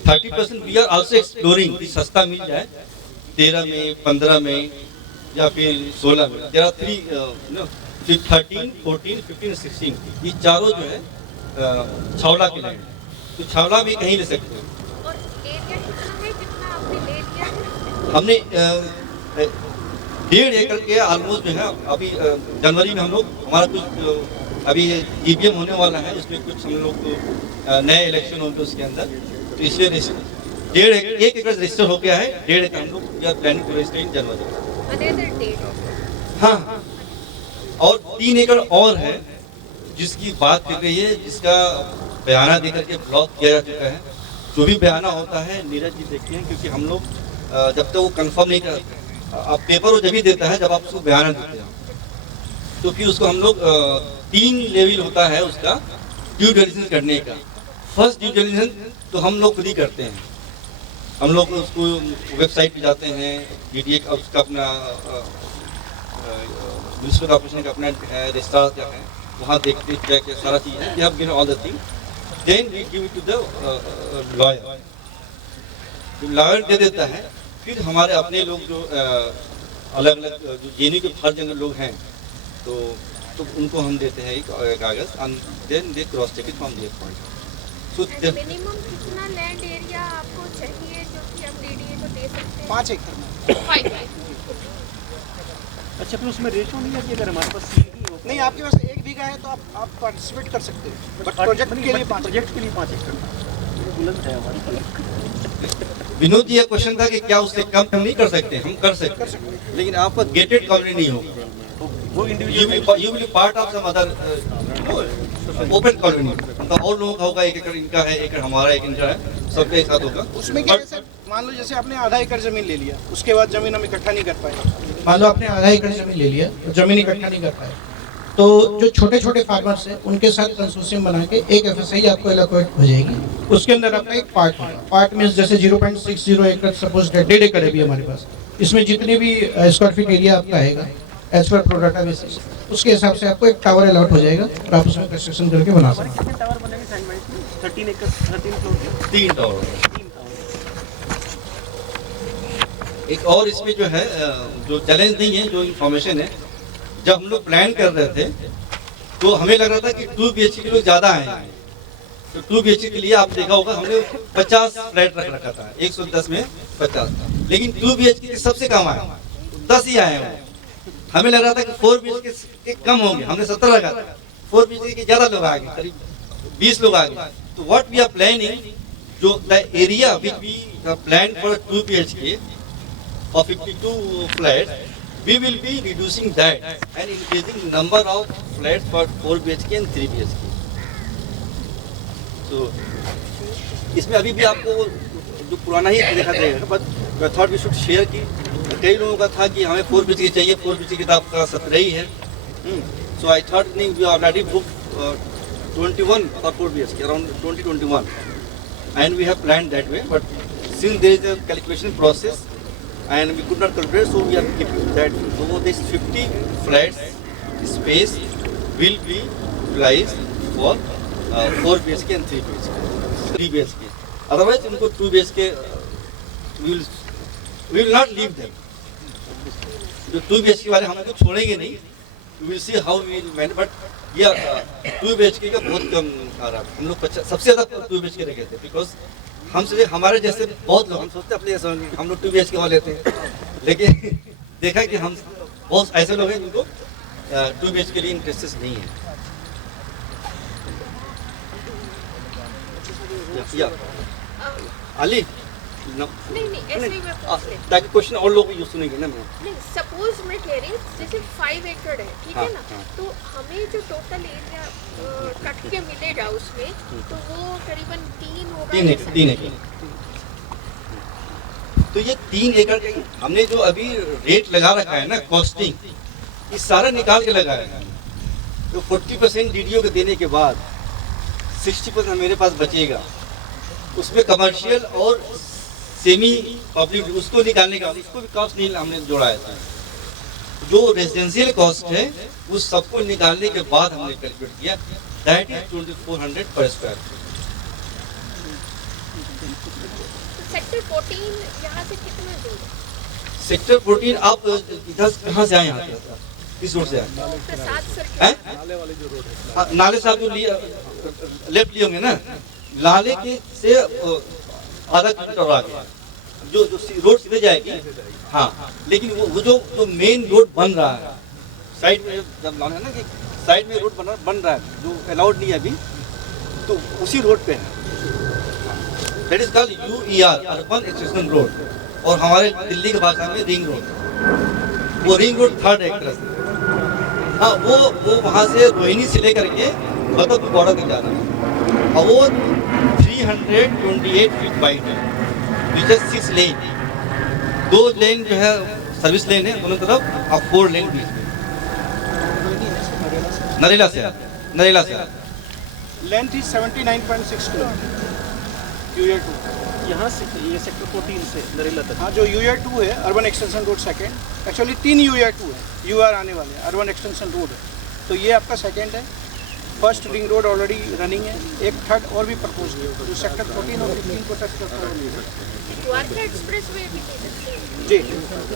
30% वी आर आल्सो एक्सप्लोरिंग कि सस्ता मिल जाए 13 में, 15 में या फिर 16 में। देयर आर 3 13, 14, 15, 16 ये चारों जो है छावला के लैंड, तो छावला भी कहीं ले सकते हैं। और एरिया कितना है जितना आपने ले लिया है? हमने 1.5 एकड़ के ऑलमोस्ट जो है अभी जनवरी में हम लोग हमारा कुछ अभी ईवीएम होने वाला है, उसमें कुछ हम लोग नए इलेक्शन होंगे उसके अंदर, तो इसलिए 1 एकड़ रजिस्टर हो गया है। 1.5 एकड़ हम लोग या प्लानिंग टू रजिस्टर इन जनवरी। हाँ, और 3 एकड़ और है जिसकी बात कर रही है, जिसका बयाना देकर के ब्लॉक किया जा चुका है। जो भी बयाना होता है नीरज जी देखते हैं, क्योंकि हम लोग जब तक वो कंफर्म नहीं करते, आप पेपर वो जब ही देता है जब आप उसको बयाना देते हैं, तो फिर उसको हम लोग 3 लेवल होता है उसका ड्यू डिलिजेंस करने का। फर्स्ट ड्यू डिलिजेंस तो हम लोग खुद ही करते हैं, हम लोग उसको वेबसाइट पे जाते हैं, डीडीए का उसका अपना म्यूनिसिपल कॉर्पोरेशन का अपना रजिस्टर क्या है, वहाँ देखते क्या क्या सारा चीज़ है, we have given all the thing, then we give it to the lawyer. Lawyer दे देता है, फिर हमारे अपने लोग जो अलग अलग जो जेएनयू के हर जगह लोग हैं तो उनको हम देते हैं एक कागज, and then they cross check it from their point. So minimum कितना लैंड एरिया आपको चाहिए जो कि हम डीडीए को दे सकते हैं? 5 एकड़। अच्छा, फिर उसमें रेशो नहीं है कि अगर हमारे पास नहीं, आपके पास 1 बीघा है तो आप पार्टिसिपेट कर सकते हैं, बट प्रोजेक्ट के लिए 5 एकड़ बुलंद है हमारी। विनोद जी, यह क्वेश्चन था कि क्या उससे कम हम नहीं कर सकते? हम कर सकते हैं, लेकिन आपका गेटेड कॉलोनी नहीं होगा, वो individual you will part of some other open colony. मतलब और लोगों का होगा, 1 एकड़ इनका है, 1 एकड़ हमारा, 1 इनका है, सबके साथ होगा। उसमें क्या है सर, मान लो जैसे आपने आधा एकड़ जमीन ले लिया, उसके बाद जमीन हम इकट्ठा नहीं कर पाए। मान लो आपने आधा एकड़ जमीन ले लिया, जमीन इकट्ठा नहीं कर पाए, तो जो छोटे छोटे फार्मर्स हैं उनके साथ कंसोर्शियम बना के एक FSI आपको एलोकेट हो जाएगी। उसके अंदर आपका एक पार्ट होगा। पार्ट मीन्स जैसे 0.60 एकड़, सपोज 1.5 एकड़ है भी हमारे पास, इसमें जितने भी स्क्वायर फीट एरिया आपका आएगा एज पर प्रोडाटा बेसिस, उसके हिसाब से आपको एक टावर अलॉट हो जाएगा और आप उसमें कंस्ट्रक्शन करके बना सकते हैं। कितने टावर बनेंगे साइड बाय साइड? 13 एकड़, 13 फ्लोर के 3 टावर। एक और इसमें जो है जो चैलेंज नहीं है, जो इंफॉर्मेशन है, जब हम लोग प्लान कर रहे थे तो हमें लग रहा था कि 2 BHK के लोग ज़्यादा आए, तो 2 BHK के लिए आप देखा होगा हमने 50 फ्लैट रख रखा था, 110 में 50, लेकिन 2 BHK के सबसे कम आए, 10 ही आए हैं। हमें लग रहा था कि 4 BHK के कम होंगे, हमने 17 रखा था, 4 BHK के ज़्यादा लोग आ गए, करीब 20 लोग आ गए। तो व्हाट वी आर प्लानिंग, जो the area which we plan for 2 BHK of 52 flats, we will be reducing that and increasing number of flats for 4 BHK and 3 BHK. So इसमें अभी भी आपको जो पुराना ही देखा जाएगा, but I thought we should share कि कई लोगों का था कि हमें 4 BHK चाहिए, 4 BHK तो आपका 17 ही है। सो आई थॉट नहीं, we already book 21 for 4 BHK around 2021 and we have planned that way, but since there is a calculation process and we could not calculate, so we are keeping that. So this 50 flats space will be utilized for 4 BHK and 3 BHK, 3 BHK. Otherwise, उनको 2 BHK we will not leave them. जो 2 BHK वाले हम उनको छोड़ेंगे नहीं. We will see how we will manage. But yeah, 2 BHK का बहुत कम आ रहा है. हम लोग सबसे ज़्यादा 2 BHK रखे थे, because हमसे हमारे जैसे बहुत लोग, हम सोचते अपने जैसे हम लोग 2 BHK वाले लेते हैं, लेकिन देखा कि हम बहुत ऐसे लोग हैं जिनको 2 BHK के लिए इंटरेस्ट नहीं है। या अली नहीं ऐसे ही मैं पूछ ले, ताकि क्वेश्चन और लोग भी सुनेंगे ना। मैं नहीं, सपोज मैं कह रही हूँ जैसे 5 एकड़ है, ठीक है ना, तो हमें जो टोटल एरिया कट के मिलेगा उसमें, तो वो करीबन 3 होगा। 3 एकड़। तो ये 3 एकड़ का हमने जो अभी रेट लगा रखा है ना, कॉस्टिंग, ये सारा निकाल के लगाया है। तो 40% DDO के देने के बाद 60% मेरे पास बचेगा, उसमें कमर्शियल और सेमी पब्लिक उसको निकालने का, उसको भी कॉस्ट नहीं हमने जोड़ा है। जो रेजिडेंशियल कॉस्ट है उस सबको निकालने के बाद हमने कैलकुलेट किया, दैट इज 2400 पर स्क्वायर फीट। सेक्टर 14 यहाँ से कितना दूर है? सेक्टर 14 आप इधर कहाँ से आए? यहाँ किस रोड से आए? नाले से आप जो लेफ्ट लिए होंगे ना, लाले के से आधा किलोमीटर और आगे जो रोड सीधे जाएगी। हाँ, लेकिन वो जो मेन रोड बन रहा है साइड में, जब लाना है ना कि साइड में रोड बन रहा है जो अलाउड नहीं है अभी, तो उसी रोड पे है, that is called UER, urban extension road, और हमारे दिल्ली की भाषा में रिंग रोड। वो रिंग रोड 3rd एक्ट्रेस है। हाँ, वो वहाँ से रोहिणी से लेकर के मतलब बॉर्डर तक जा रहा है, और वो 328 फीट वाइड है, विच इज 6 लेन। 2 लेन जो है सर्विस लेन है दोनों तरफ, और 4 लेन बीच में। नरेला से लेंथ इज 79.6 किलोमीटर UER 2, यहाँ से ये सेक्टर 14 से नरेला तक। हाँ, जो UER 2 है urban extension road second, actually 3 UER 2 है, UR आने वाले हैं, अर्बन एक्सटेंशन रोड है, तो ये आपका सेकंड है। First ring road already running है, एक 3rd और भी प्रपोज किया जो सेक्टर 14 और 15 को टच करता है। द्वारका एक्सप्रेसवे भी जी,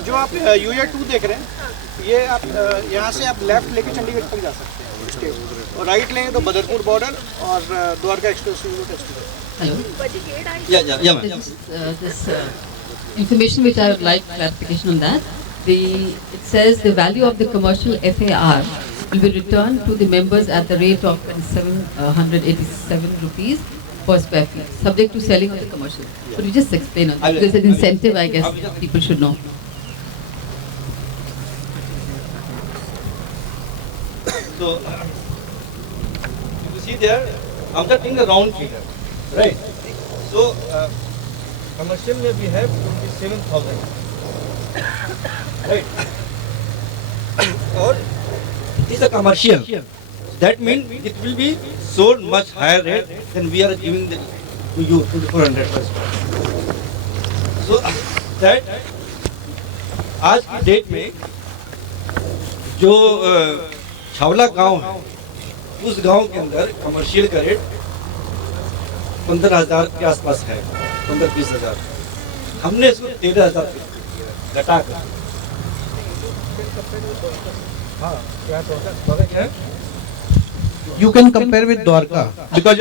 जो आप UER 2 देख रहे हैं, ये आप यहाँ से आप लेफ्ट लेके चंडीगढ़ तक जा सकते हैं स्टेट, और राइट लेंगे तो बदरपुर बॉर्डर और द्वारका एक्सप्रेसवे को टच करें। This information which I would like clarification on that. It says the value of the commercial FAR will be returned to the members at the rate of 2,787 rupees per square feet, subject to selling of the commercial. Could you just explain on that? There's an incentive, I guess, people should know. So, you see there, I'm just taking a round figure, right? So, commercial में we have 27,000, right? Or it is a commercial. That means it will be sold much higher rate than we are giving to you 400 per square. So that आज की date में जो छावला गांव है, उस गांव के अंदर कमर्शियल का रेट 15,000 के आसपास है, 15-20 हज़ार। हमने इसको 13,000 घटा कर। हाँ, क्या है? You can compare with Dwarka because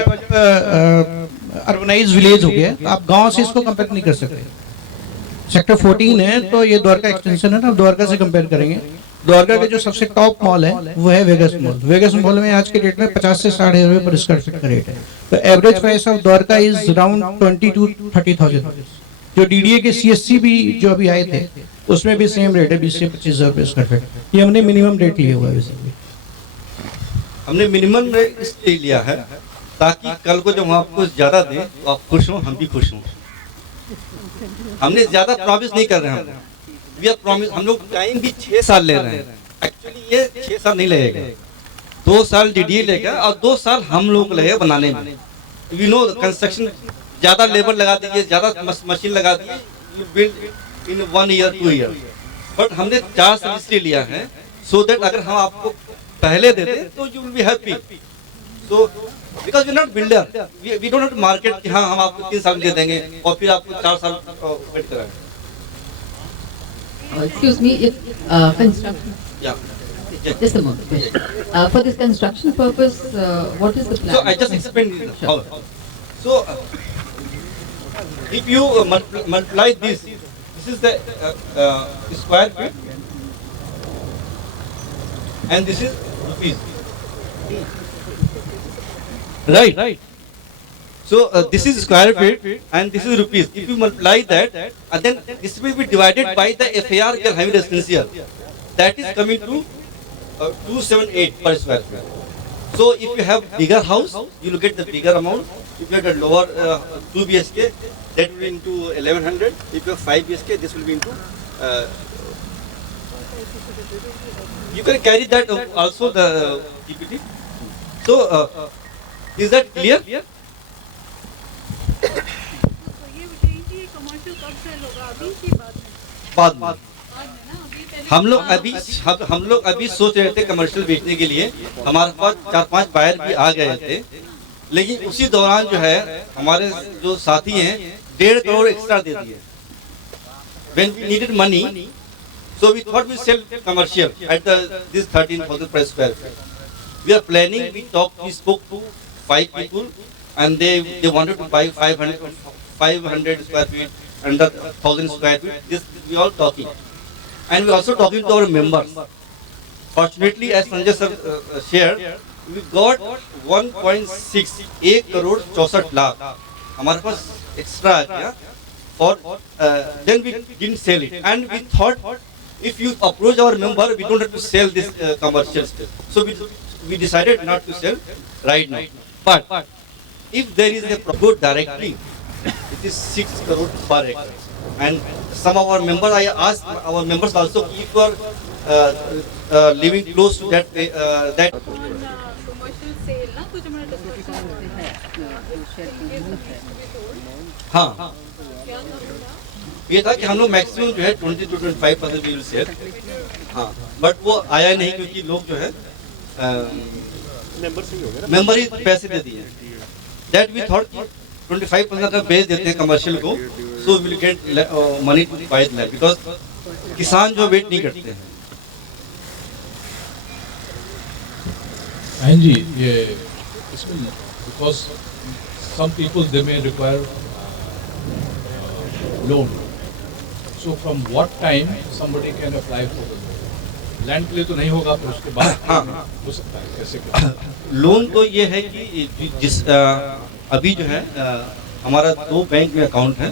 urbanised village हो गया, आप गांव से इसको कंपेयर नहीं कर सकते। सेक्टर 14 है तो ये द्वारका एक्सटेंशन है ना, द्वारका से कंपेयर करेंगे। द्वारका के जो सबसे टॉप मॉल है वो है वेगस मॉल। वेगस मॉल में आज के डेट में 50 से 60 रुपए पर स्क्वायर फीट का रेट है। तो average price of Dwarka is around 20 to 30,000। जो डीडीए के सीएससी भी जो अभी आए थे उसमें भी सेम रेट है, 20 से 25,000 रुपए स्क्वायर फीट। ये हमने मिनिमम रेट लिया हुआ है। बेसिकली हमने मिनिमम रेट इसलिए लिया है ताकि कल को जब हम आपको ज्यादा दें तो आप खुश हों, हम भी खुश हों। हमने ज्यादा प्रॉमिस नहीं कर रहे हैं, हम लोग टाइम भी 6 साल ले रहे हैं। एक्चुअली ये 6 साल नहीं लगेगा, 2 साल डीडीए लेगा और 2 साल हम लोग लगेगा बनाने में। वी नो कंस्ट्रक्शन, ज्यादा लेबर लगा दीजिए, ज्यादा मशीन लगा दीजिए, you build in 1 year 2 years। But हमने 4 साल इसलिए लिया है सो दैट अगर हम आपको पहले देते तो you will be happy. So because we not builder, we don't not market कि हाँ हम आपको 3 साल दे देंगे और फिर आपको 4 साल वेट कराएंगे। Excuse me, construction. Yeah. Just a moment. For this construction purpose, what is the plan? So I just explained it. So if you multiply this is the square feet, and this is rupees. Right. So this is square feet and this is rupees. If you multiply that, and then this will be divided by the FAR Having residential. That is coming to 278 per square feet. So if you have bigger house, you will get the bigger amount. If you have a lower 2 BHK, that will be into 1100. If you have 5 BHK, this will be into. You can carry that also the PPT. So is that clear? बाद में हम लोग अभी सोच रहे थे commercial बेचने के लिए। हमारे पास 4-5 बायर भी आ गए थे, लेकिन उसी दौरान जो है हमारे जो साथी हैं 1.5 करोड़ एक्स्ट्रा दे दिए। When we needed money, so we thought we sell commercial at this 13,000 per square feet. We are planning. We spoke to 5 people, and they wanted to buy 500 square feet, under 1,000 square feet. This we all talking, and we also talking to our members. Fortunately, as Sanjay sir shared, we got 1.68 crore 64 lakh. हमारे पास extra आ गया, और then we didn't sell it, and we thought if you approach our member, we don't have to sell this commercial space. So we decided not to sell right now. But if there is a go directly, it is 6 crore per acre. And some of our members, I asked our members also, if you are living close to that, that. commercial sale ना कुछ हमारा discussion हाँ, ये था कि हम लोग maximum जो है 20 to 25% वी विल सेल। हाँ, बट वो आया नहीं क्योंकि लोग जो है मेंबर ही पैसे दे दिए। दैट वी थॉट 25% अगर बेच देते हैं कमर्शियल को, so will get money to buy the land, because किसान जो वेट नहीं करते हैं। हाँ जी, ये इसमें because some people they may require loan, so from what time somebody can apply for land के लिए तो नहीं होगा, फिर उसके बाद हो सकता है कैसे लोन तो ये है कि जिस अभी जो है हमारा 2 बैंक में अकाउंट है,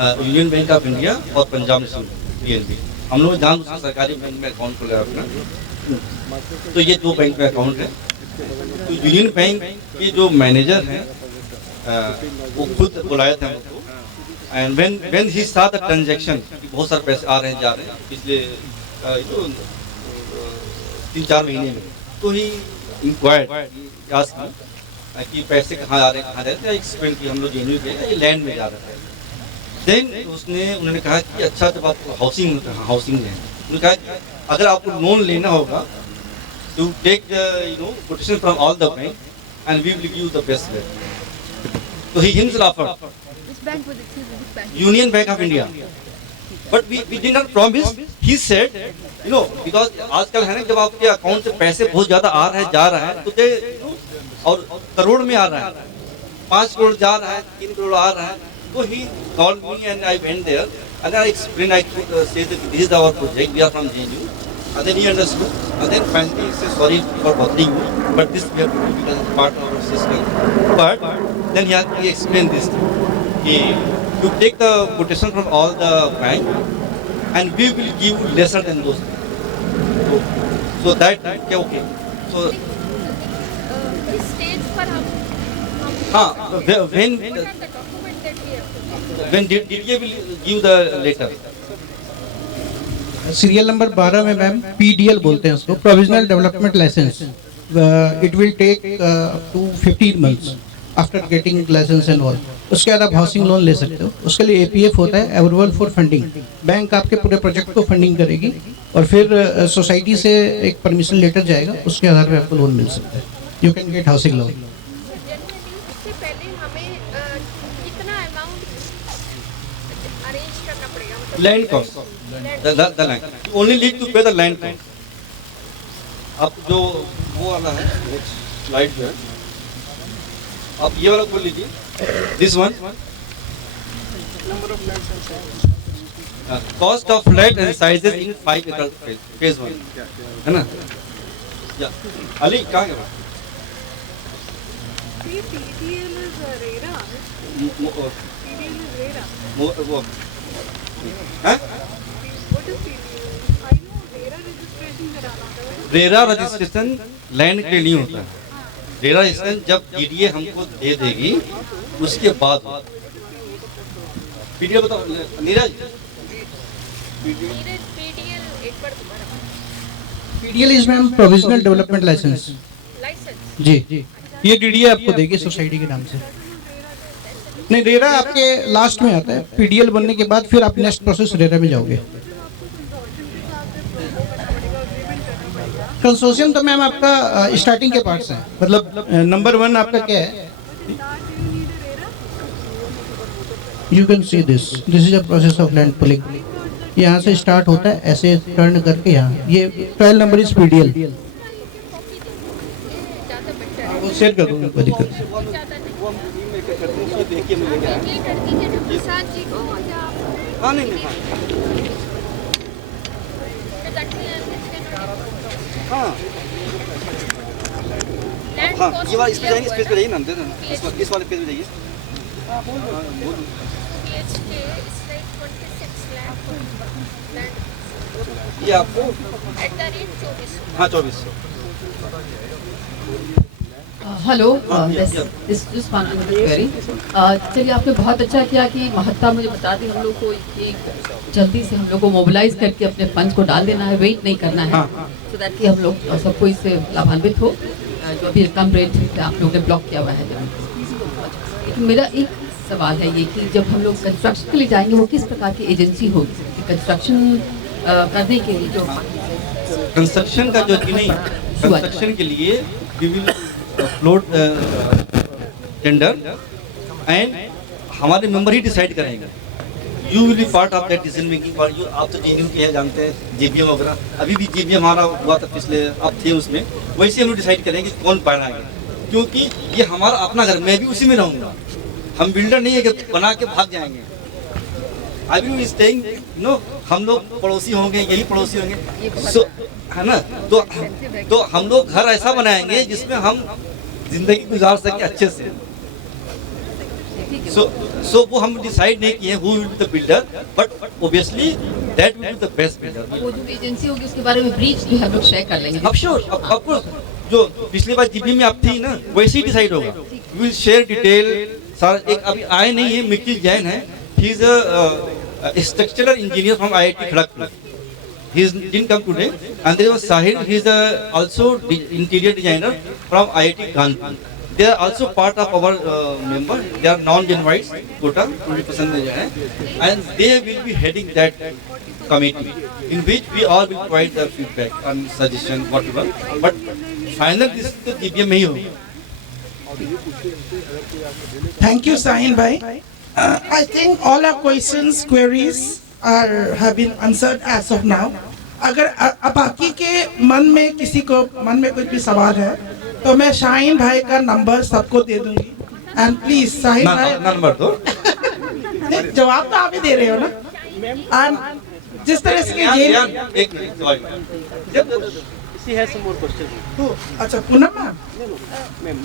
यूनियन बैंक ऑफ इंडिया और पंजाब नेशनल PNB। हम लोग जान सरकारी बैंक में अकाउंट खोला अपना, तो ये 2 बैंक में अकाउंट है। तो यूनियन बैंक के जो मैनेजर हैं वो खुद बुलाए थे हमको, and when he saw the transaction कि बहुत सारे पैसे आ रहे हैं जा रहे हैं पिछले 3-4 महीने में, तो ही इंक्वायर्ड आस्क्ड कि पैसे कहाँ आ रहे हैं, कहाँ जा रहे हैं। एक्सप्लेन कि हम लोग जेन्यू के ये लैंड में जा रहे थे। देन उन्होंने कहा कि अच्छा जब आप हाउसिंग लें, उन्होंने कहा कि अगर आपको लोन लेना होगा to take the quotation from all the bank and we will give you the best rate. So he himself offered. Which bank was it? Which bank? Union Bank of India. But we did not promise. He said, because आजकल है ना जब आपके account से पैसे बहुत ज़्यादा आ रहे हैं जा रहा है तो और करोड़ में आ रहा है, 5 करोड़ जा रहा है, 3 करोड़ आ रहा है, तो he called me and I went there and I explained, I said that this is our project, we are from JNU. And then he understood. And then finally he said, sorry for bothering you, but this we have to do because it's part of our system. But then he explained this thing. You take the quotation from all the bank and we will give you lesser than those. So that, okay. So, इस stage पर हम when what are the documents that we have to give? when DDA will give the letter. Serial number 12 में ma'am PDL बोलते हैं उसको, provisional development license. It will take up to 15 months after getting license and all. उसके बाद आप housing loan ले सकते हो। उसके लिए APF होता है, अप्रूवल फॉर फंडिंग। बैंक आपके पूरे प्रोजेक्ट को फंडिंग करेगी और फिर सोसाइटी से एक परमिशन लेटर जाएगा, उसके आधार पर आपको लोन मिल सकता है। You can get housing loan. इससे पहले हमें कितना अमाउंट अरेंज करना पड़ेगा? मतलब Land cost. The land. You only need to pay the land cost. अब जो वो वाला है स्लाइड जो है, आप ये वाला खोल लीजिए, this one. Number of flats and sizes. Cost of flat and sizes in 5 acre phase 1, है ना? अली कहाँ गया? PDL is RERA. PDL is RERA. वो हैं? What is PDL? I know RERA registration कराना होता है। रेरा रजिस्ट्रेशन लैंड के लिए होता है। रेरा रजिस्ट्रेशन जब DDA हमको दे देगी उसके बाद PDL बताओ नीरज। PDL एक बार दोबारा। PDL is ma'am provisional development licence. Licence जी, ये DDA आपको देगी सोसाइटी के नाम से। नहीं, रेरा आपके लास्ट में आता है। PDL बनने के बाद फिर आप नेक्स्ट प्रोसेस रेरा में जाओगे। कंसोर्शियम तो मैम आपका स्टार्टिंग के पार्ट्स हैं, मतलब नंबर 1 आपका क्या है? You can see this is a process of land pulling. यहाँ से स्टार्ट होता है, ऐसे टर्न करके यहाँ ये ट्रायल नंबर इज PDL। वो शेयर कर दूँगा, कोई दिक्कत नहीं। हाँ नहीं हाँ ये वाला इस पे जाइए, इस पेज पे जाइए ना, इस वाले पेज पे जाइए। ये आपको हाँ 2400। Hello, this just one query. चलिए, आपने बहुत अच्छा किया कि महत्ता मुझे बता दी। हम लोग को एक जल्दी से हम लोग को मोबिलाइज करके अपने फंड्स को डाल देना है, वेट नहीं करना है, सो दैट कि हम लोग सबको इससे लाभान्वित हो। जो अभी कम रेट आप लोगों ने ब्लॉक किया हुआ है। लेकिन मेरा एक सवाल है ये कि जब हम लोग कंस्ट्रक्शन के लिए जाएंगे, वो किस प्रकार की एजेंसी होगी कंस्ट्रक्शन करने के लिए? जो कंस्ट्रक्शन का जो कि नहीं, कंस्ट्रक्शन के लिए we will float tender and हमारे मेंबर ही डिसाइड करेंगे। You will be part of that decision making part. आप तो JNU के हैं, जानते हैं JBM वगैरह। अभी भी JBM हमारा हुआ था पिछले, आप थे उसमें। वैसे हम लोग डिसाइड करेंगे कौन बनाएंगे, क्योंकि ये हमारा अपना घर, मैं भी उसी में रहूँगा। हम बिल्डर नहीं है कि बना के भाग जाएंगे। अभी भी स्टेइंग नो, हम लोग पड़ोसी होंगे, यही पड़ोसी होंगे, सो है ना। तो हम लोग घर ऐसा बनाएंगे जिसमें हम जिंदगी गुजार सके अच्छे से। सो वो हम डिसाइड नहीं किए who will be the builder, but obviously that will be the best builder. वो जो एजेंसी होगी उसके बारे में ब्रीफ जो है हम लोग शेयर कर लेंगे। ऑफ कोर्स जो पिछली बार जीबी में आप थी ना, वैसे ही डिसाइड होगा। We will share detail. Sir एक अभी आए नहीं है, मिक्की जैन है, he is a structural engineer from IIT Kharagpur. He didn't come today. And there was Sahil, he is also interior designer from IIT Kanpur. They are also part of our member. They are non-Genoites, quota 20%, and they will be heading that committee, in which we all will provide their feedback and suggestion, whatever. But final decision to GBM में ही होगा. Thank you, Sahin bhai. I think all our questions, queries have been answered as of now. अगर बाकी के मन में किसी को मन में कुछ भी सवाल है तो मैं शाहीन भाई का नंबर सबको दे दूंगी. एंड प्लीज शाहीन भाई नंबर दो. जवाब तो आप ही दे रहे हो ना. एंड जिस तरह से एक अच्छा पूनम मैम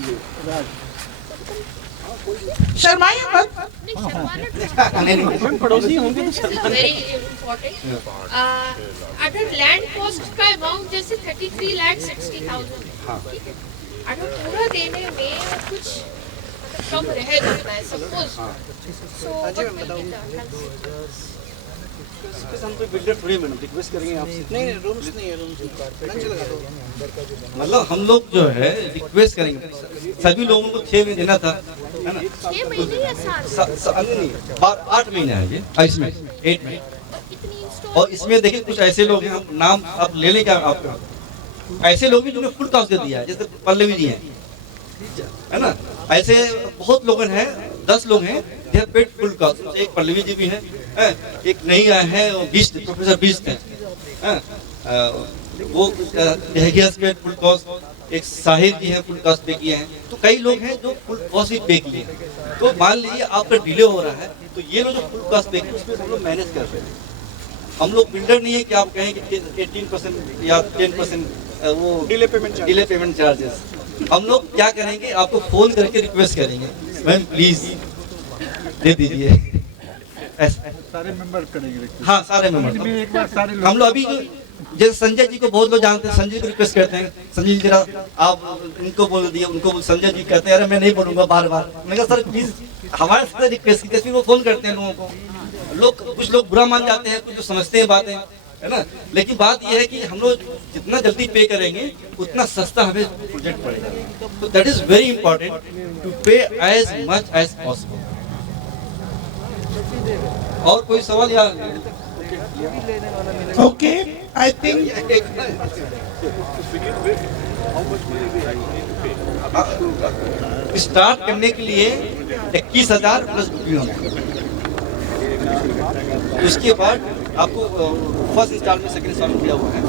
शर्माइए मत. पड़ोसी होंगे तो शर्माने. Very important. अगर लैंड कॉस्ट का अमाउंट जैसे 33,60,000 ठीक है, अगर पूरा देने में कुछ मतलब कम रह जाता है सपोज, सो हम तो बिल्डर थोड़ी मैडम रिक्वेस्ट करेंगे आपसे. नहीं रूम्स नहीं है, रूम्स मतलब हम लोग जो है रिक्वेस्ट करेंगे सभी लोगों को 6 महीने देना था, है ना. 6 महीने या 8 महीने है ये. इसमें 8 महीने. और इसमें देखिए कुछ ऐसे लोग हैं, हम नाम आप ले लें क्या आपका, ऐसे लोग भी जिन्होंने फुल कास्ट दे दिया है, जैसे पल्लवी जी हैं, है ना. ऐसे बहुत लोग हैं, 10 लोग हैं they have paid full cost. एक पल्लवी जी भी हैं, एक नहीं आए हैं प्रोफेसर बिस्ट हैं, वो पेड फुल कास्ट. एक साहिर जी हैं फुल कास्ट पे किए हैं. तो कई लोग हैं जो फुल कास्ट ही पे किए हैं. तो मान लीजिए आपका डिले हो रहा है तो ये लोग जो फुल कास्ट पे किए उसमें हम लोग मैनेज कर रहे हैं. हम लोग बिल्डर नहीं है कि आप कहें कि 18% या 10% वो डिले पेमेंट चार्जेस. हम लोग क्या करेंगे, आपको फोन करके रिक्वेस्ट करेंगे मैम प्लीज दे दीजिए. सारे मेंबर करेंगे. हाँ सारे मेंबर. हम लोग अभी जैसे संजय जी को बहुत लोग जानते हैं, संजय को रिक्वेस्ट करते हैं, संजय जी जरा आप उनको बोल दिए, उनको संजय जी कहते हैं अरे मैं नहीं बोलूंगा बार बार. मैंने कहा सर प्लीज हमारे साथ रिक्वेस्ट की. फिर वो फोन करते हैं लोगों को. कुछ लोग बुरा मान जाते हैं, कुछ जो समझते हैं बातें, है ना. लेकिन बात यह है कि हम लोग जितना जल्दी पे करेंगे उतना सस्ता हमें प्रोजेक्ट पड़ेगा. तो that is very important to pay as much as possible. और कोई सवाल या ओके आई थिंक स्टार्ट करने के लिए 21,000 प्लस बुकिंग होगा. उसके बाद आपको फर्स्ट इंस्टॉलमेंट सेकंड इंस्टॉलमेंट दिया हुआ है.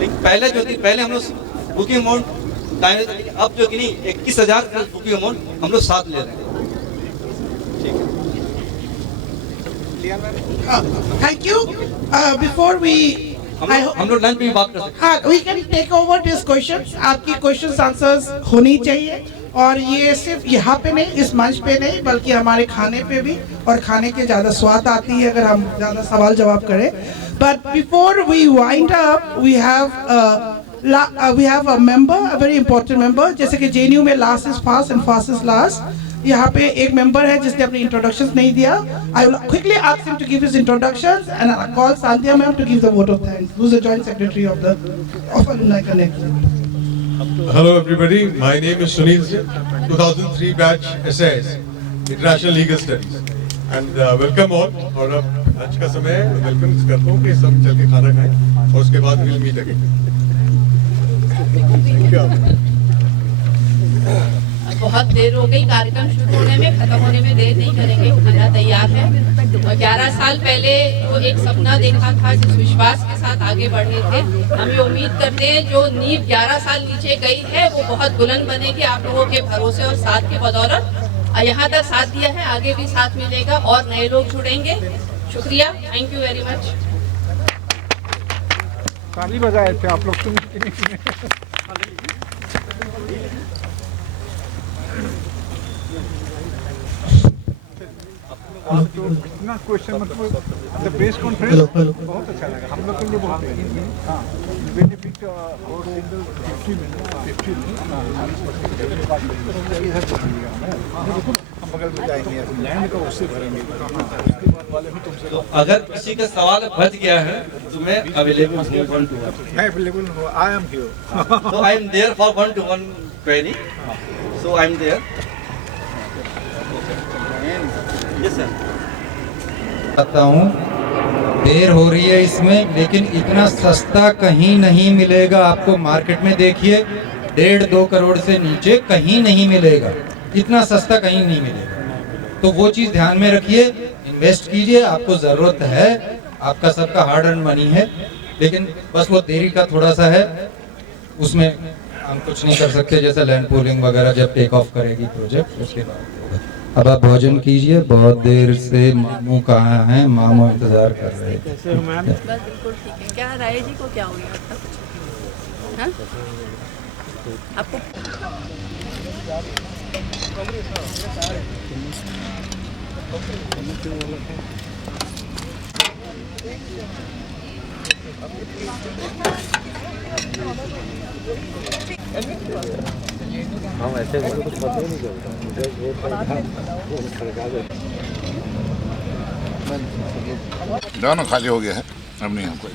लेकिन पहले जो थी, पहले हम लोग बुकिंग अमाउंट टाइम, अब जो कि नहीं 21,000 प्लस बुकिंग अमाउंट हम लोग साथ ले रहे हैं. ठीक है. Thank you. बिफोर वी हम लोग लंच पे भी बात कर सकते हैं. हाँ we can take over this questions. आपकी क्वेश्चंस आंसर्स होनी चाहिए और ये सिर्फ यहाँ पे नहीं, इस मंच पे नहीं, बल्कि हमारे खाने पे भी. और खाने के ज़्यादा स्वाद आती है अगर हम ज़्यादा सवाल जवाब करें. But before we wind up we have a member, a very important member. जैसे कि JNU में last is fast and fast is last. यहाँ पे एक मेंबर है जिसने अपने इंट्रोडक्शंस नहीं दिया. I will quickly ask him to give his introductions and I call Sandhya ma'am to give the vote of thanks, who is the joint secretary of Alumni Connect. Hello everybody, my name is Sunil Singh, 2003 batch SAS, International Legal Studies, and welcome all. और अब आज का समय welcome करता हूँ कि सब चल के खाना खाएं और उसके बाद we'll meet again. Thank you. बहुत देर हो गई, कार्यक्रम शुरू होने में, खत्म होने में देर नहीं करेंगे, खाना तैयार है. और 11 साल पहले वो एक सपना देखा था जिस विश्वास के साथ आगे बढ़े थे. हम ये उम्मीद करते हैं जो नींव 11 साल नीचे गई है वो बहुत बुलंद बनेगी आप लोगों के भरोसे और साथ के बदौलत. यहाँ तक साथ दिया है, आगे भी साथ मिलेगा और नए लोग जुड़ेंगे. शुक्रिया, थैंक यू वेरी मच. ताली बजाए थे आप लोग, सुन के नहीं सुने. आप तो इतना क्वेश्चन मतलब द प्रेस कॉन्फ्रेंस बहुत अच्छा लगा हम लोग के लिए. बहुत हाँ बेनिफिट और 50 में बगल में जाएंगे, लैंड का उससे भरेंगे, उसके बाद वाले भी तुमसे। तो अगर किसी का सवाल बच गया है तो मैं अवेलेबल हूँ 1 to 1। मैं अवेलेबल हूँ, I am here. So I am there for 1 to 1 query. So I am there. Yes sir. बताता हूँ, देर हो रही है इसमें, लेकिन इतना सस्ता कहीं नहीं मिलेगा आपको। मार्केट में देखिए 1.5-2 करोड़ से नीचे कहीं नहीं मिलेगा, इतना सस्ता कहीं नहीं मिलेगा। तो वो चीज़ ध्यान में रखिए, इन्वेस्ट कीजिए, आपको ज़रूरत है, आपका सबका हार्ड अर्न मनी है, लेकिन बस वो देरी का थोड़ा सा है, उसमें हम कुछ नहीं कर सकते। जैसे लैंड पूलिंग वगैरह जब टेक ऑफ करेगी प्रोजेक्ट, उसके बाद होगा। अब आप भोजन कीजिए, बहुत देर से मामू कहाँ हैं, मामू इंतजार कर रहे थे। बस बिल्कुल ठीक है। क्या राय जी को क्या हो गया था? हाँ? आपको हम ऐसे कुछ पता ही नहीं दोनों खाली हो गया है, अब नहीं हमको।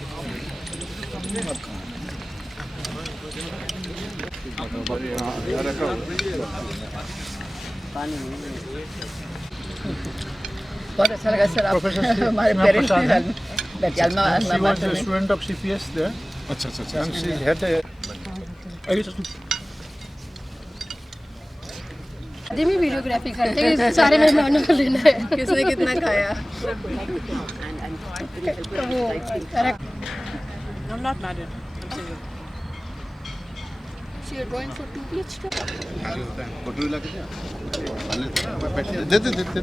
बहुत अच्छा लगा सर, आप हमारे पेरेंट्स के साथ बैठियाल में बात करने। Student of CPS there. अच्छा अच्छा अच्छा। And she had a जी मैं वीडियोग्राफी करते हैं, सारे मेहमानों को लेना है। किसने कितना खाया? I'm not married. I'm single. So you're going for 2 plates? Photo लगा के दे दे दे।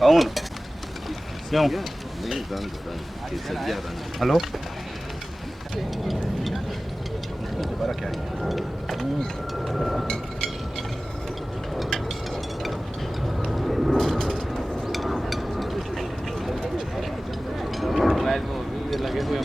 कौन? क्यों? हेलो? दोबारा क्या है? लगे हुए